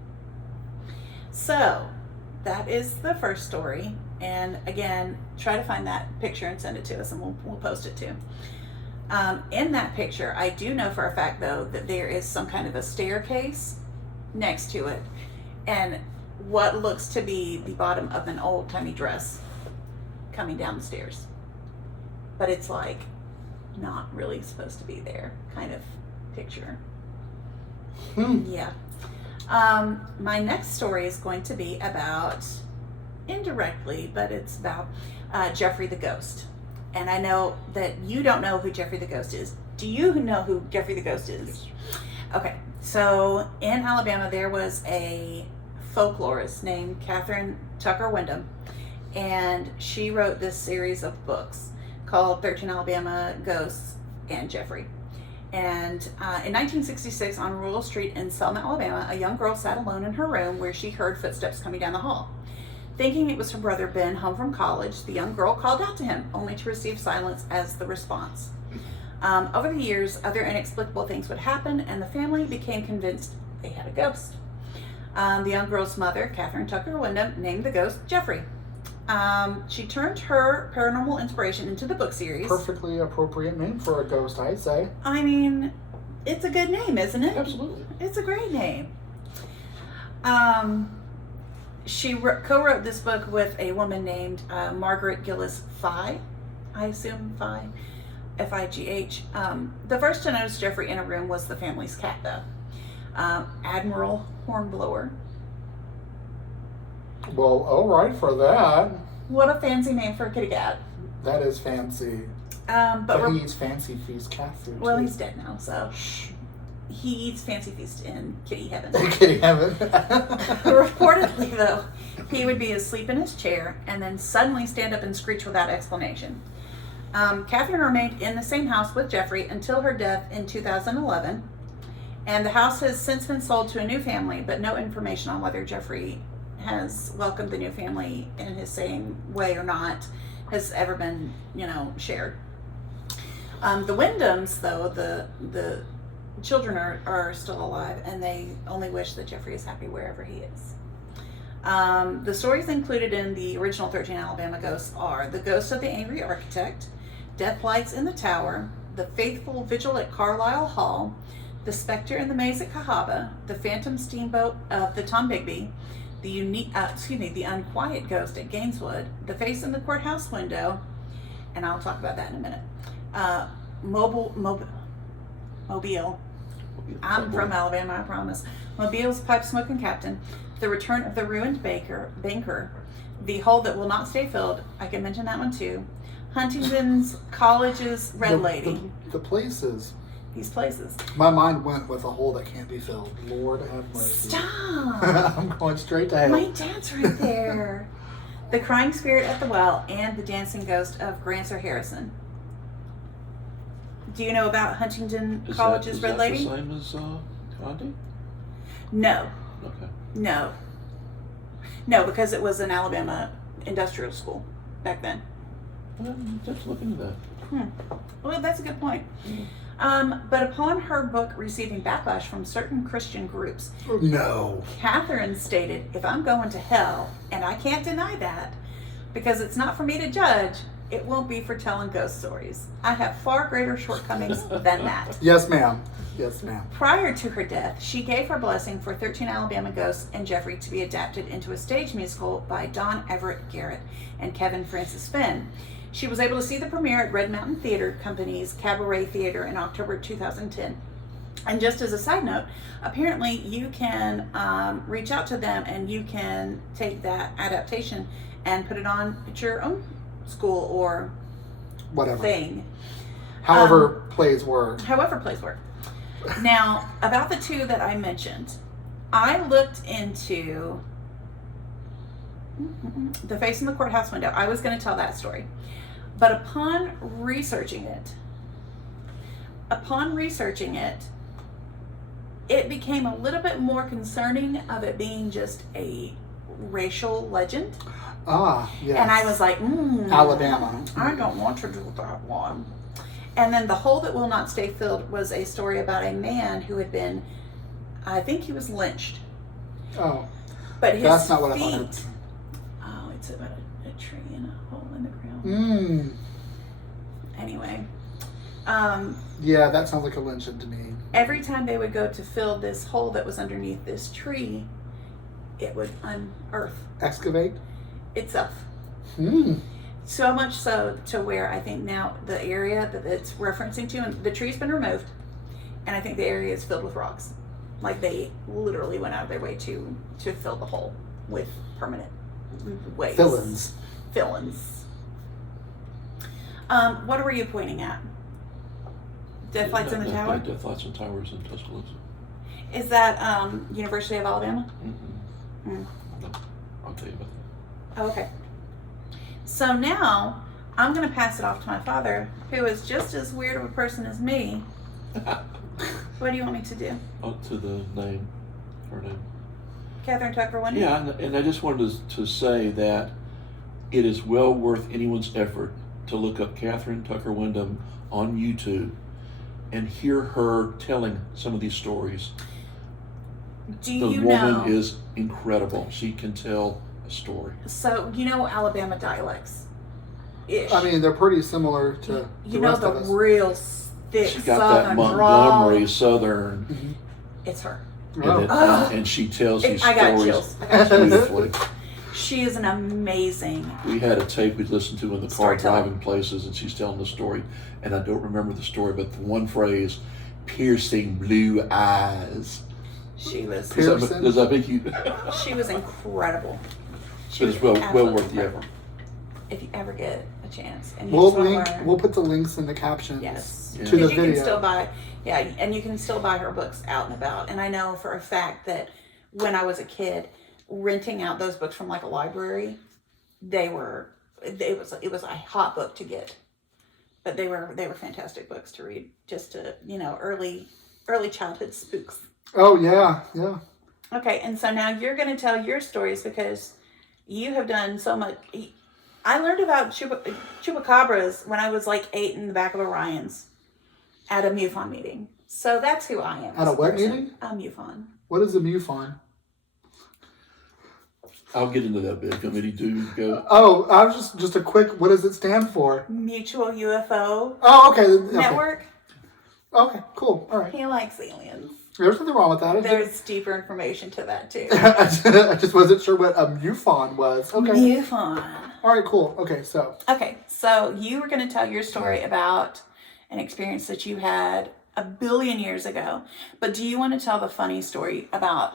So, that is the first story. And again, try to find that picture and send it to us, and we'll post it too. In that picture, I do know for a fact, though, that there is some kind of a staircase next to it. And what looks to be the bottom of an old-timey dress coming down the stairs. But it's like not really supposed to be there kind of picture. Yeah. My next story is going to be about, indirectly, but it's about Jeffrey the Ghost. And I know that you don't know who Jeffrey the Ghost is. Do you know who Jeffrey the Ghost is? Okay, so in Alabama there was a folklorist named Catherine Tucker Wyndham, and she wrote this series of books called 13 Alabama Ghosts and Jeffrey. And in 1966 on Rural Street in Selma, Alabama, a young girl sat alone in her room where she heard footsteps coming down the hall. Thinking it was her brother Ben home from college, the young girl called out to him, only to receive silence as the response. Over the years, other inexplicable things would happen, and the family became convinced they had a ghost. The young girl's mother, Catherine Tucker Wyndham, named the ghost Jeffrey. She turned her paranormal inspiration into the book series. Perfectly appropriate name for a ghost, I'd say. I mean, it's a good name, isn't it? Absolutely. It's a great name. She co-wrote this book with a woman named Margaret Gillis Figh. I assume Figh. F-I-G-H. The first to notice Jeffrey in a room was the family's cat, though. Admiral Hornblower. Well, all right for that. What a fancy name for a kitty cat. That is fancy. But he eats fancy feast cat food. well, too. he's dead now, so he eats fancy feast in kitty heaven. Kitty heaven. Reportedly, though, he would be asleep in his chair and then suddenly stand up and screech without explanation. Catherine remained in the same house with Jeffrey until her death in 2011, and the house has since been sold to a new family, but no information on whether Jeffrey has welcomed the new family in his same way or not has ever been, shared. The Wyndhams, though, the children are still alive, and they only wish that Jeffrey is happy wherever he is. The stories included in the original 13 Alabama Ghosts are The Ghost of the Angry Architect, Death Lights in the Tower, The Faithful Vigil at Carlisle Hall, The Spectre in the Maze at Cahaba, The Phantom Steamboat of the Tombigbee, The Unquiet Ghost at Gaineswood, The Face in the Courthouse Window, and I'll talk about that in a minute. Mobile. I'm from Alabama, I promise. Mobile's Pipe Smoking Captain, The Return of the Ruined Banker, The Hole That Will Not Stay Filled, I can mention that one too. Huntington's College's Red Lady. The places. These places. My mind went with a hole that can't be filled. Lord have mercy. Stop! I'm going straight to hell. My dad's right there. The Crying Spirit at the Well, and The Dancing Ghost of Grancer Harrison. Do you know about Huntington College's Red Lady? Is that the same as Gandhi? No. Okay. No, because it was an Alabama industrial school back then. Just look into that. Well, that's a good point. But upon her book receiving backlash from certain Christian groups, No. Catherine stated, "If I'm going to hell, and I can't deny that, because it's not for me to judge, it won't be for telling ghost stories. I have far greater shortcomings than that." Yes, ma'am. Yes, ma'am. Prior to her death, she gave her blessing for 13 Alabama Ghosts and Jeffrey to be adapted into a stage musical by Don Everett Garrett and Kevin Francis Finn. She was able to see the premiere at Red Mountain Theater Company's Cabaret Theater in October 2010. And just as a side note, apparently you can reach out to them and you can take that adaptation and put it on at your own school or Whatever. thing. However plays work. However plays work. Now, about the two that I mentioned, I looked into The Face in the Courthouse Window. I was going to tell that story. But upon researching it, it became a little bit more concerning of it being just a racial legend. Ah, yes. And I was like, Alabama. I don't want to do that one. And then The Hole That Will Not Stay Filled was a story about a man who had been, I think he was lynched. Oh. But his That's not what I feet, thought. oh, it's about a tree and a hole in the ground. Anyway. Yeah, that sounds like a lynching to me. Every time they would go to fill this hole that was underneath this tree, it would unearth Excavate? itself. Hmm. So much so to where I think now the area that it's referencing to, and the tree's been removed, and I think the area is filled with rocks. Like they literally went out of their way to fill the hole with permanent ways. Villains. What were you pointing at? Death Lights in the Tower? Death Lights and Towers in Tuscaloosa. Is that University of Alabama? No, I'll tell you about that. Oh, okay. So now I'm going to pass it off to my father, who is just as weird of a person as me. What do you want me to do? To the name, her name. Catherine Tucker Wyndham? Yeah, and I just wanted to say that it is well worth anyone's effort to look up Catherine Tucker Wyndham on YouTube and hear her telling some of these stories. The woman is incredible. She can tell a story. So, Alabama dialects? Ish. I mean, they're pretty similar to the rest of us. Real thick She got Southern that Montgomery drawl. Southern. It's her. And she tells these I got stories chills. I got chills. beautifully. She is an amazing. We had a tape we'd listened to in the car Storyteller. driving places, and she's telling the story, and I don't remember the story, but the one phrase, piercing blue eyes. She was. Does that make you? She was incredible. She But it's was well worth the incredible. effort. If you ever get a chance, and We'll put the links in the captions. Yes, Yeah. To the because you video. can still buy. Yeah, and you can still buy her books out and about. And I know for a fact that when I was a kid, renting out those books from like a library, it was a hot book to get. But they were fantastic books to read, just to early childhood spooks. Oh yeah, yeah. Okay, and so now you're going to tell your stories because you have done so much. I learned about chupacabras when I was like 8 in the back of Orion's at a MUFON meeting. So that's who I am. At a what meeting? A MUFON. What is a MUFON? I'll get into that a bit. You want me to go? Oh, I was just a quick. What does it stand for? Mutual UFO Oh, okay. Network. Okay, cool. All right. He likes aliens. There's nothing wrong with that. There's deeper information to that too. I just wasn't sure what a MUFON was. Okay. MUFON. All right, cool. Okay, so You were going to tell your story about an experience that you had a billion years ago. But do you want to tell the funny story about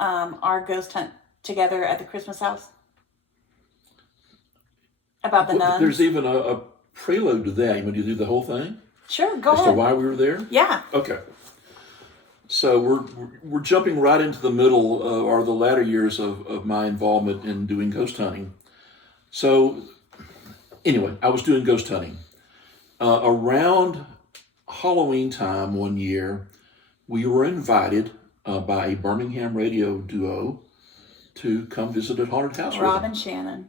our ghost hunt together at the Christmas house? About the nuns? There's even a prelude to that. You want to do the whole thing? Sure, go As to ahead. why we were there? Yeah. Okay. So we're jumping right into the middle or the latter years of my involvement in doing ghost hunting. So anyway, I was doing ghost hunting. Around Halloween time one year, we were invited by a Birmingham radio duo to come visit a haunted house with Rob them. and Shannon.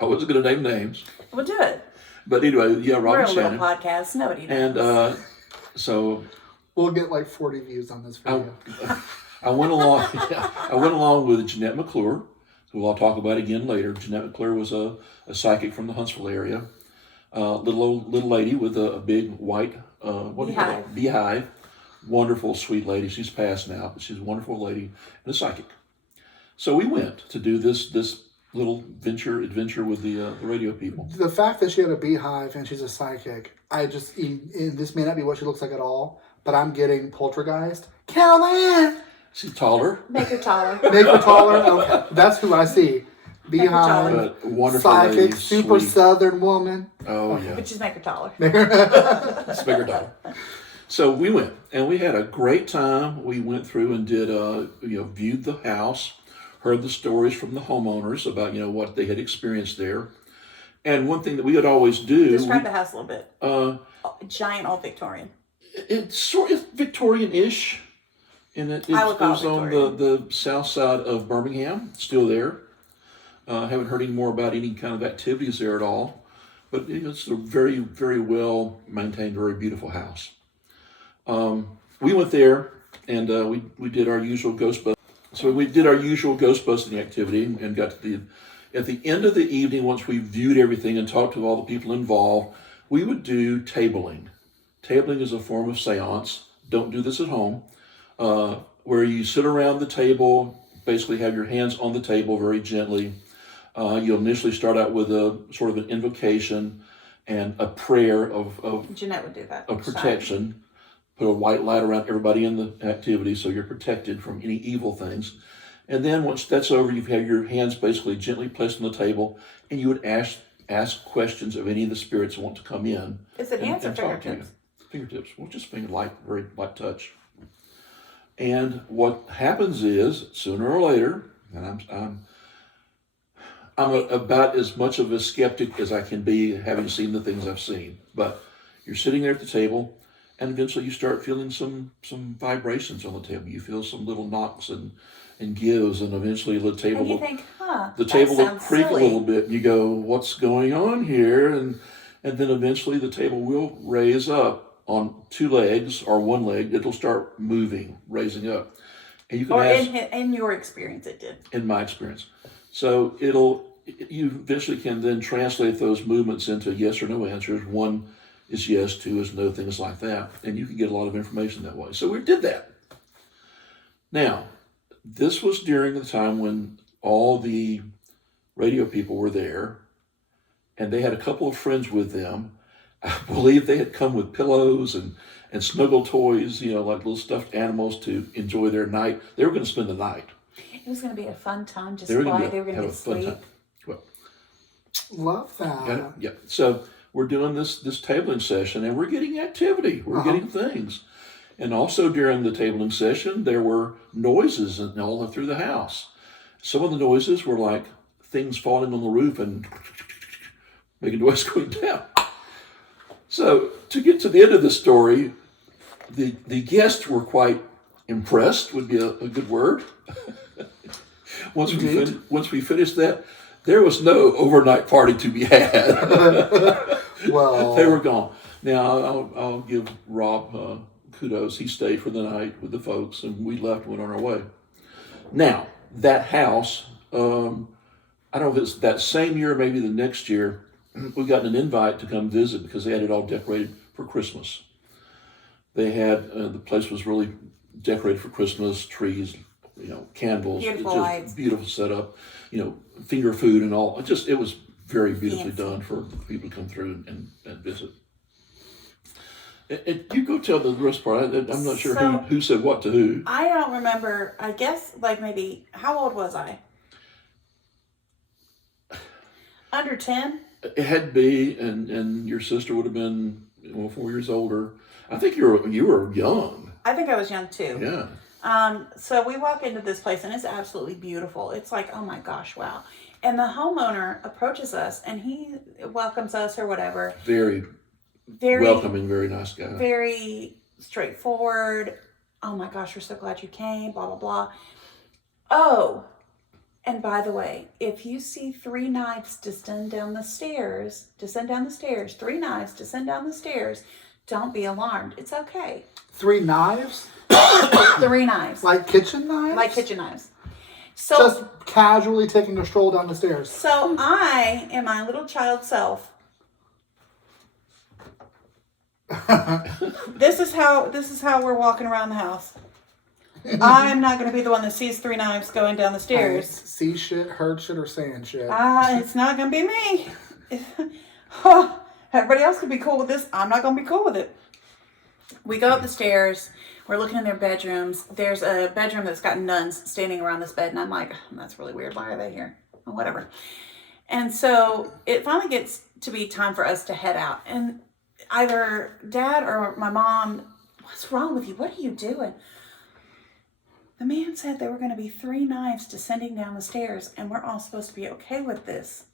I wasn't going to name names. We'll do it. But anyway, yeah, Rob We're and a little Shannon. podcast. Nobody knows. And so we'll get like 40 views on this video. I went along. I went along with Jeanette McClure, who I'll talk about again later. Jeanette McClure was a psychic from the Huntsville area, little lady with a big white beehive. Wonderful, sweet lady. She's passed now, but she's a wonderful lady and a psychic. So we went to do this little adventure with the radio people. The fact that she had a beehive and she's a psychic, this may not be what she looks like at all, but I'm getting poltergeist. Carol Ann! She's taller. Make her taller. Make her taller? Okay. That's who I see. Beehive, But wonderful psychic, lady, super sweet. southern woman. Oh yeah. But just make her taller. It's bigger dollar. So we went and we had a great time. We went through and did viewed the house, heard the stories from the homeowners about what they had experienced there. And one thing that we would always do. Describe the house a little bit. Giant old Victorian. It's sort of Victorian-ish, and it was on the south side of Birmingham. Still there. Haven't heard any more about any kind of activities there at all, but it's a very, very well maintained, very beautiful house. We went there and we did our usual ghost busting. So we did our usual ghost busting activity and got to at the end of the evening, once we viewed everything and talked to all the people involved, we would do tabling. Tabling is a form of seance. Don't do this at home. Where you sit around the table, basically have your hands on the table very gently. You'll initially start out with a sort of an invocation and a prayer of Jeanette would do that. Of protection. Put a white light around everybody in the activity so you're protected from any evil things. And then once that's over, you have your hands basically gently placed on the table, and you would ask questions of any of the spirits who want to come in. Is it hands or fingertips? Fingertips. Well, just very light touch. And what happens is, sooner or later, and I'm about as much of a skeptic as I can be, having seen the things I've seen. But you're sitting there at the table, and eventually you start feeling some vibrations on the table. You feel some little knocks and gives, and eventually the table and you think, the table will creak silly. a little bit, and you go, "What's going on here?" And then eventually the table will raise up on two legs or one leg. It'll start moving, raising up, and you can ask. In your experience, it did. In my experience, so you eventually can then translate those movements into yes or no answers. One is yes, two is no, things like that, and you can get a lot of information that way. So we did that. Now, this was during the time when all the radio people were there, and they had a couple of friends with them. I believe they had come with pillows and snuggle toys, like little stuffed animals to enjoy their night. They were going to spend the night. It was going to be a fun time. They were going to get sleep. Well, love that. Yeah. So we're doing this tabling session, and we're getting activity. We're getting things. And also during the tabling session, there were noises all through the house. Some of the noises were like things falling on the roof and making noise going down. So to get to the end of the story, the guests were quite impressed, would be a good word. Once we finished that, there was no overnight party to be had. Well, they were gone. Now I'll give Rob kudos. He stayed for the night with the folks, and we left and went on our way. Now, that house, I don't know if it's that same year or maybe the next year, we got an invite to come visit because they had it all decorated for Christmas. They had, the place was really decorated for Christmas, trees, candles. Beautiful just lights. Beautiful setup, finger food and all. It was very beautifully done for people to come through and visit. And you go tell the rest part. I'm not sure who said what to who. I don't remember. I guess maybe, how old was I? Under 10? It had to be, and your sister would have been 4 years older. I think you were young. I think I was young too. Yeah. So we walk into this place, and it's absolutely beautiful. It's like, oh my gosh, wow. And the homeowner approaches us, and he welcomes us or whatever. Very welcoming, very nice guy. Very straightforward. Oh my gosh, we're so glad you came, blah, blah, blah. Oh, and by the way, if you see 3 knives descend down the stairs, 3 knives descend down the stairs, don't be alarmed. It's okay. 3 knives? 3 knives. Like kitchen knives? Like kitchen knives. So, just casually taking a stroll down the stairs. So I, in my little child self, this is how we're walking around the house. I'm not going to be the one that sees 3 knives going down the stairs. See shit, heard shit, or saying shit. It's not going to be me. Everybody else could be cool with this. I'm not going to be cool with it. We go up the stairs. We're looking in their bedrooms. There's a bedroom that's got nuns standing around this bed. And I'm like, that's really weird. Why are they here? Well, whatever. And so it finally gets to be time for us to head out. And either Dad or my mom, what's wrong with you? What are you doing? The man said there were going to be 3 knives descending down the stairs, and we're all supposed to be okay with this.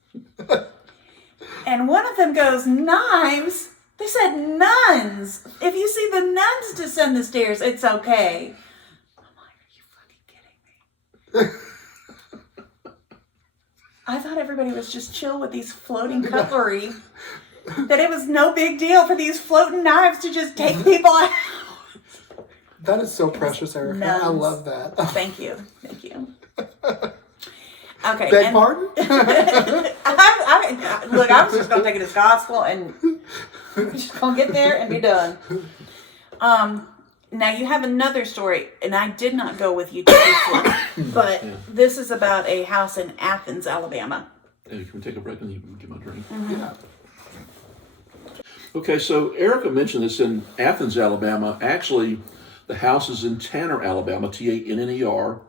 And one of them goes, knives? They said nuns. If you see the nuns descend the stairs, it's okay. I'm like, are you fucking kidding me? I thought everybody was just chill with these floating cutlery. That it was no big deal for these floating knives to just take people out. That is so precious, Erika. Nuns. I love that. Thank you. Okay. Beg pardon? Look, I was just going to take it as gospel and just going to get there and be done. now you have another story, and I did not go with you to this one, but this is about a house in Athens, Alabama. Hey, can we take a break and you can get my drink? Mm-hmm. Yeah. Okay, so Erika mentioned this in Athens, Alabama. Actually, the house is in Tanner, Alabama, Tanner.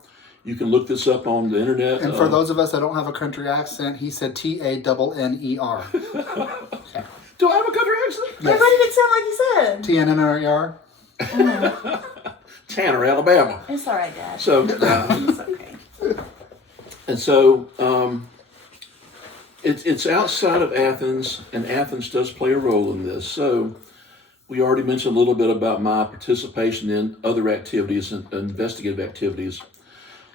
You can look this up on the internet. And for those of us that don't have a country accent, he said Tanner. Do I have a country accent? Yes. Everybody did sound like you said. Tanner. Tanner, Alabama. It's all right, Dad. So, It's okay. and so it's outside of Athens, and Athens does play a role in this. So we already mentioned a little bit about my participation in other activities and investigative activities.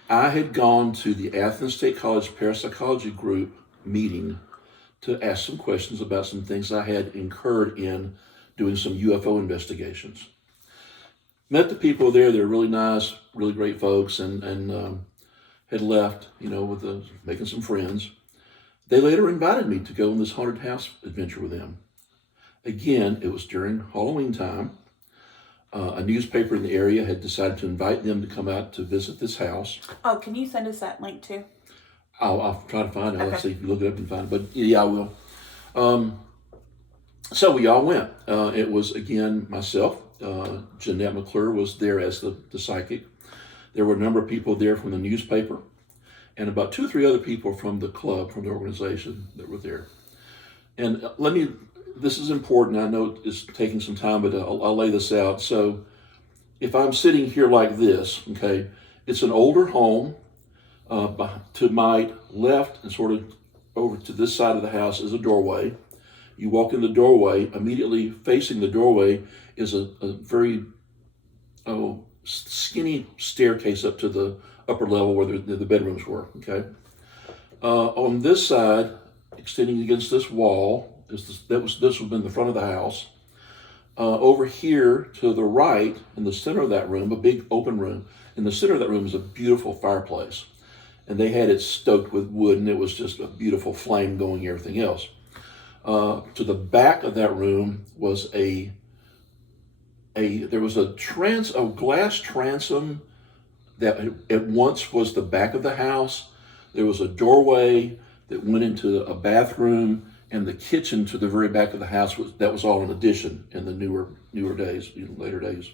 I had gone to the Athens State College Parapsychology Group meeting to ask some questions about some things I had incurred in doing some UFO investigations. Met the people there. They're really nice, really great folks, and had left, with making some friends. They later invited me to go on this haunted house adventure with them. Again, it was during Halloween time. A newspaper in the area had decided to invite them to come out to visit this house. Oh, can you send us that link too? I'll try to find it. Okay. Let's see if you look it up and find it. But yeah, I will. So we all went. It was, again, myself. Jeanette McClure was there as the psychic. There were a number of people there from the newspaper, and about 2 or 3 other people from the club, from the organization that were there. And this is important. I know it's taking some time, but I'll lay this out. So if I'm sitting here like this, okay, it's an older home. To my left and sort of over to this side of the house is a doorway. You walk in the doorway, immediately facing the doorway is a very skinny staircase up to the upper level where the bedrooms were, okay? On this side, extending against this wall, this would have been the front of the house. Over here to the right, in the center of that room, a big open room, in the center of that room is a beautiful fireplace. And they had it stoked with wood, and it was just a beautiful flame going, everything else. To the back of that room was there was a glass transom that at once was the back of the house. There was a doorway that went into a bathroom, and the kitchen to the very back of the house was all an addition in the newer days, later days.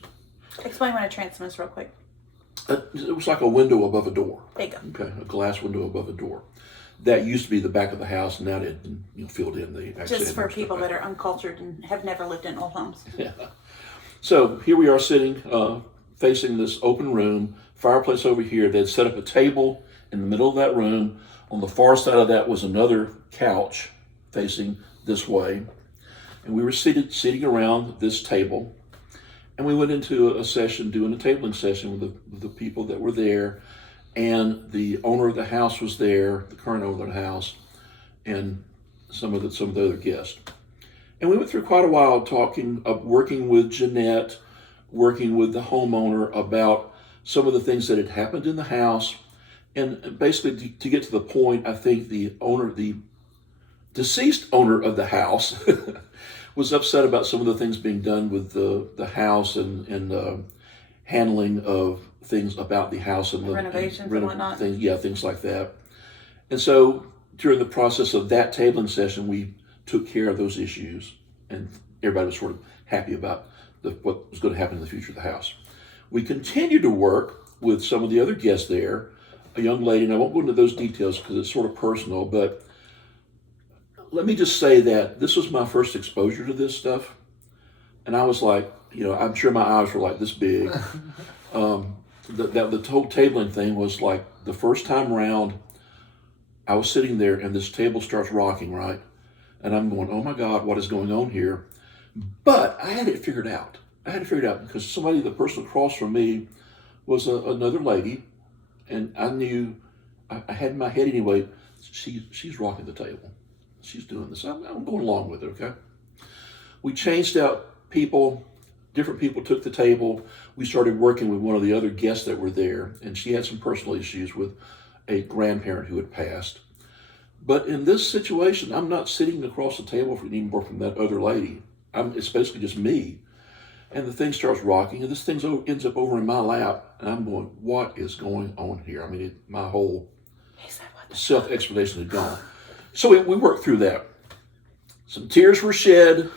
Explain what a transom is real quick. It was like a window above a door. There you go. Okay, a glass window above a door. That used to be the back of the house, and now it filled in the. Just for people that are uncultured and have never lived in old homes. Yeah. So here we are sitting, facing this open room, fireplace over here. They'd set up a table in the middle of that room. On the far side of that was another couch facing this way, and we were sitting around this table. And we went into a session, doing a tabling session with the people that were there, and the owner of the house was there, the current owner of the house, and some of the other guests. And we went through quite a while talking, working with Jeanette, working with the homeowner about some of the things that had happened in the house, and basically to get to the point, I think the deceased owner of the house was upset about some of the things being done with the house and handling of things about the house and the renovations and whatnot. Things like that. And so during the process of that tabling session, we took care of those issues, and everybody was sort of happy about what was going to happen in the future of the house. We continued to work with some of the other guests there, a young lady, and I won't go into those details because it's sort of personal, but let me just say that this was my first exposure to this stuff. And I was like, I'm sure my eyes were like this big. The whole tabling thing was like the first time around, I was sitting there and this table starts rocking, right? And I'm going, oh my God, what is going on here? But I had it figured out. Because the person across from me was another lady. And I knew, I had in my head anyway, she's rocking the table. She's doing this. I'm going along with it, okay? We changed out people. Different people took the table. We started working with one of the other guests that were there, and she had some personal issues with a grandparent who had passed. But in this situation, I'm not sitting across the table anymore from that other lady. It's basically just me. And the thing starts rocking, and this thing ends up over in my lap, and I'm going, what is going on here? I mean, my whole self-explanation had gone. So we worked through that. Some tears were shed,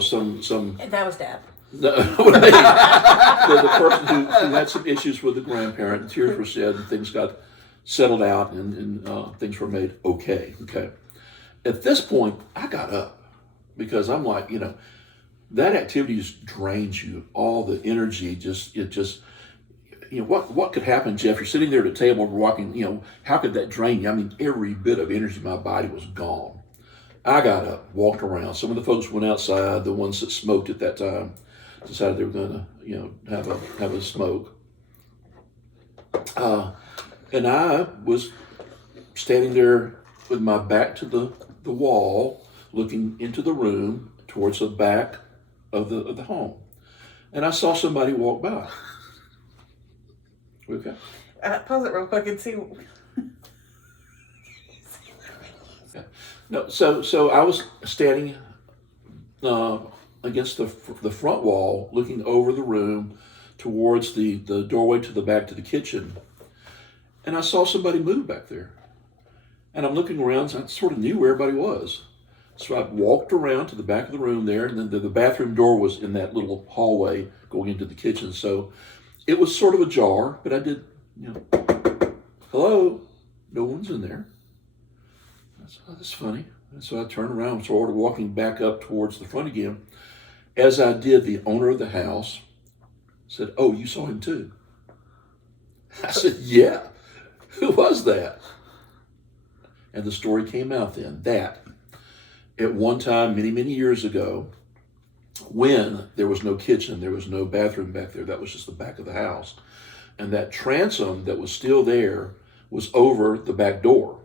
some. And that was Dad. The person who had some issues with the grandparent, tears were shed, and things got settled out, and things were made okay. At this point, I got up because I'm like, that activity just drains you. All the energy, what could happen, Jeff? You're sitting there at a table, walking, how could that drain you? I mean, every bit of energy in my body was gone. I got up, walked around. Some of the folks went outside. The ones that smoked at that time decided they were going to, have a smoke. And I was standing there with my back to the wall, looking into the room towards the back of the home. And I saw somebody walk by. Okay. Pause it real quick and see. No, so I was standing against the front wall, looking over the room towards the doorway to the back to the kitchen, and I saw somebody move back there. And I'm looking around, so I sort of knew where everybody was. So I walked around to the back of the room there, and then the bathroom door was in that little hallway going into the kitchen. So it was sort of ajar, but I did, hello, no one's in there. I said, oh, that's funny. And so I turned around and started walking back up towards the front again. As I did, the owner of the house said, oh, you saw him too? I said, yeah. Who was that? And the story came out then that at one time, many, many years ago, when there was no kitchen, there was no bathroom back there, that was just the back of the house. And that transom that was still there was over the back door.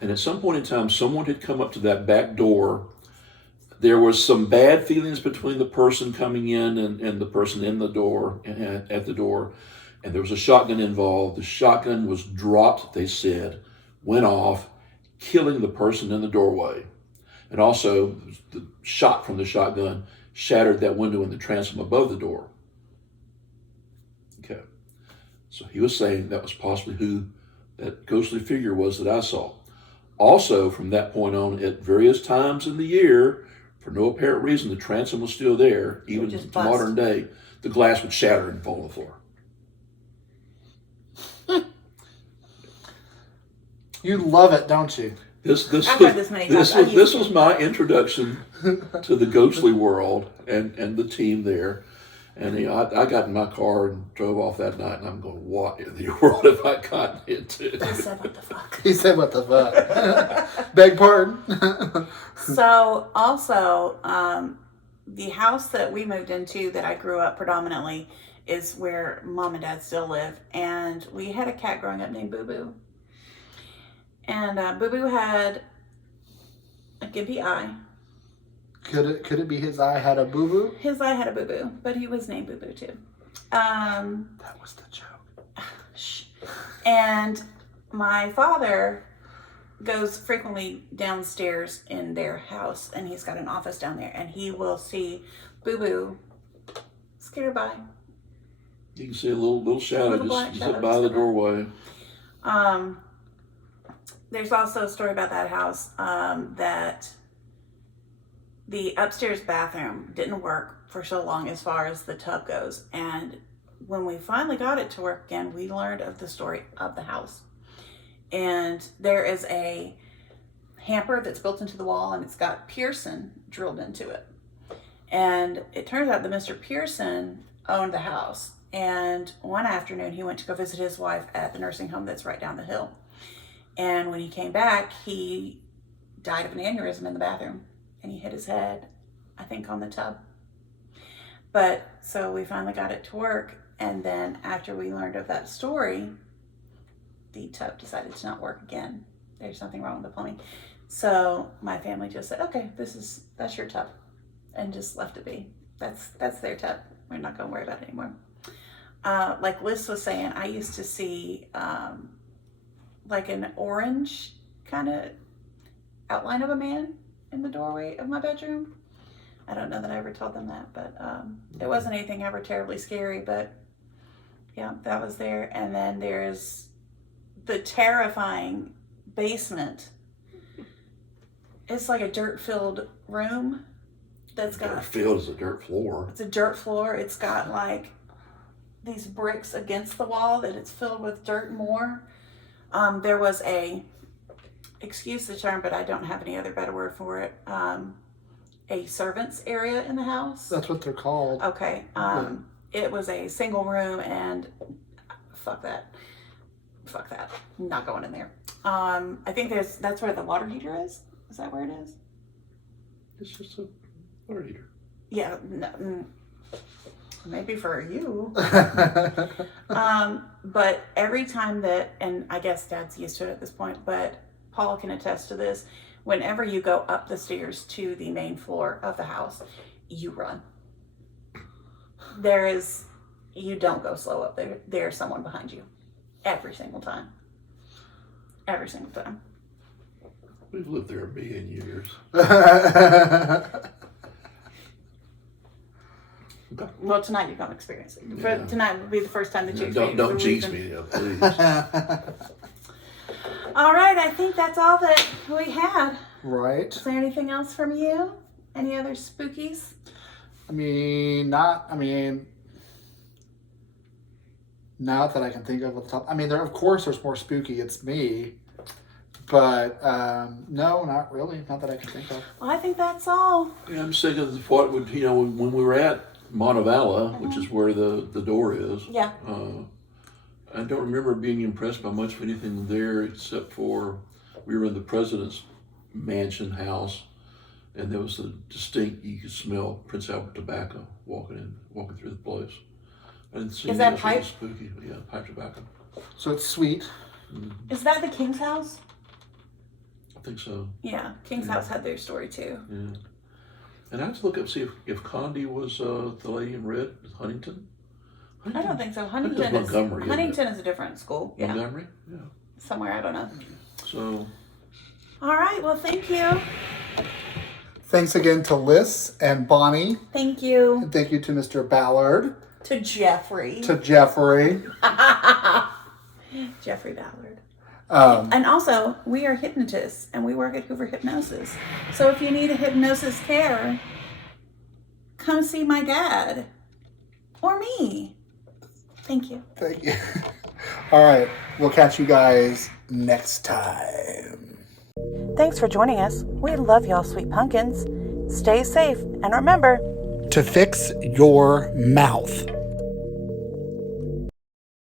And at some point in time, someone had come up to that back door. There was some bad feelings between the person coming in and the person in the door, at the door. And there was a shotgun involved. The shotgun was dropped, they said, went off, killing the person in the doorway. And also, the shot from the shotgun shattered that window in the transom above the door. Okay. So he was saying that was possibly who that ghostly figure was that I saw. Also, from that point on, at various times in the year, for no apparent reason, the transom was still there. Even to modern day, the glass would shatter and fall on the floor. You love it, don't you? This was my introduction to the ghostly world and the team there. And I got in my car and drove off that night, and I'm going, what in the world have I gotten into? He said, what the fuck? He said, what the fuck? Beg pardon? So, also, the house that we moved into that I grew up predominantly is where Mom and Dad still live. And we had a cat growing up named Boo Boo. And Boo Boo had a gimpy eye. Could it be his eye had a boo-boo? His eye had a boo-boo, but he was named Boo Boo too. That was the joke. Shh. And my father goes frequently downstairs in their house, and he's got an office down there, and he will see Boo Boo scare by. You can see a little shadow just zip by the doorway. There's also a story about that house that the upstairs bathroom didn't work for so long as far as the tub goes. And when we finally got it to work again, we learned of the story of the house. And there is a hamper that's built into the wall, and it's got Pearson drilled into it. And it turns out that Mr. Pearson owned the house. And one afternoon he went to go visit his wife at the nursing home that's right down the hill. And when he came back, he died of an aneurysm in the bathroom. And he hit his head, I think, on the tub. But so we finally got it to work. And then after we learned of that story, the tub decided to not work again. There's something wrong with the plumbing. So my family just said, okay, that's your tub. And just left it be. That's their tub. We're not going to worry about it anymore. Like Liss was saying, I used to see like an orange kind of outline of a man in the doorway of my bedroom. I don't know that I ever told them that, but it wasn't anything ever terribly scary, but yeah, that was there. And then there's the terrifying basement. It's like a dirt-filled room that's got... Dirt-filled is a dirt floor. It's a dirt floor. It's got like these bricks against the wall that it's filled with dirt and more. There was a, excuse the term, but I don't have any other better word for it, a servants area in the house. That's what they're called. Okay. It was a single room, and fuck that. Fuck that. I'm not going in there. I think that's where the water heater is. Is that where it is? It's just a water heater. Yeah. No, maybe for you. But every time that, and I guess Dad's used to it at this point, but Paul can attest to this, whenever you go up the stairs to the main floor of the house, you run. You don't go slow up there. There's someone behind you. Every single time. Every single time. We've lived there 1,000,000 years. Okay. Well, tonight you're going to experience it. Yeah. Tonight will be the first time that you experience it. Don't jinx me, please. All right, I think that's all that we had. Right. Is there anything else from you? Any other spookies? Not that I can think of at the top. Of course there's more spooky. It's me. But, no, not really. Not that I can think of. Well, I think that's all. Yeah, I'm sick of what would, when we were at Montevallo, which is where the door is. Yeah. I don't remember being impressed by much of anything there except for we were in the president's mansion house, and there was a distinct, you could smell Prince Albert tobacco walking through the place. I didn't see Is that anything pipe? spooky, but yeah, pipe tobacco. So it's sweet. Is that the King's house? I think so. Yeah, King's house had their story too. Yeah. And I have to look up see if Condi was the lady in red, Huntington. I don't think so. Huntington is Montgomery, Huntington is a different school. Yeah. Montgomery? Yeah. Somewhere, I don't know. So. All right, well, thank you. Thanks again to Liss and Bonnie. Thank you. And thank you to Mr. Ballard. To Jeffrey. To Jeffrey. Jeffrey Ballard. And also, we are hypnotists, and we work at Hoover Hypnosis. So if you need a hypnosis care, come see my dad. Or me. Thank you. Thank you. All right. We'll catch you guys next time. Thanks for joining us. We love y'all, sweet pumpkins. Stay safe, and remember, To fix your mouth.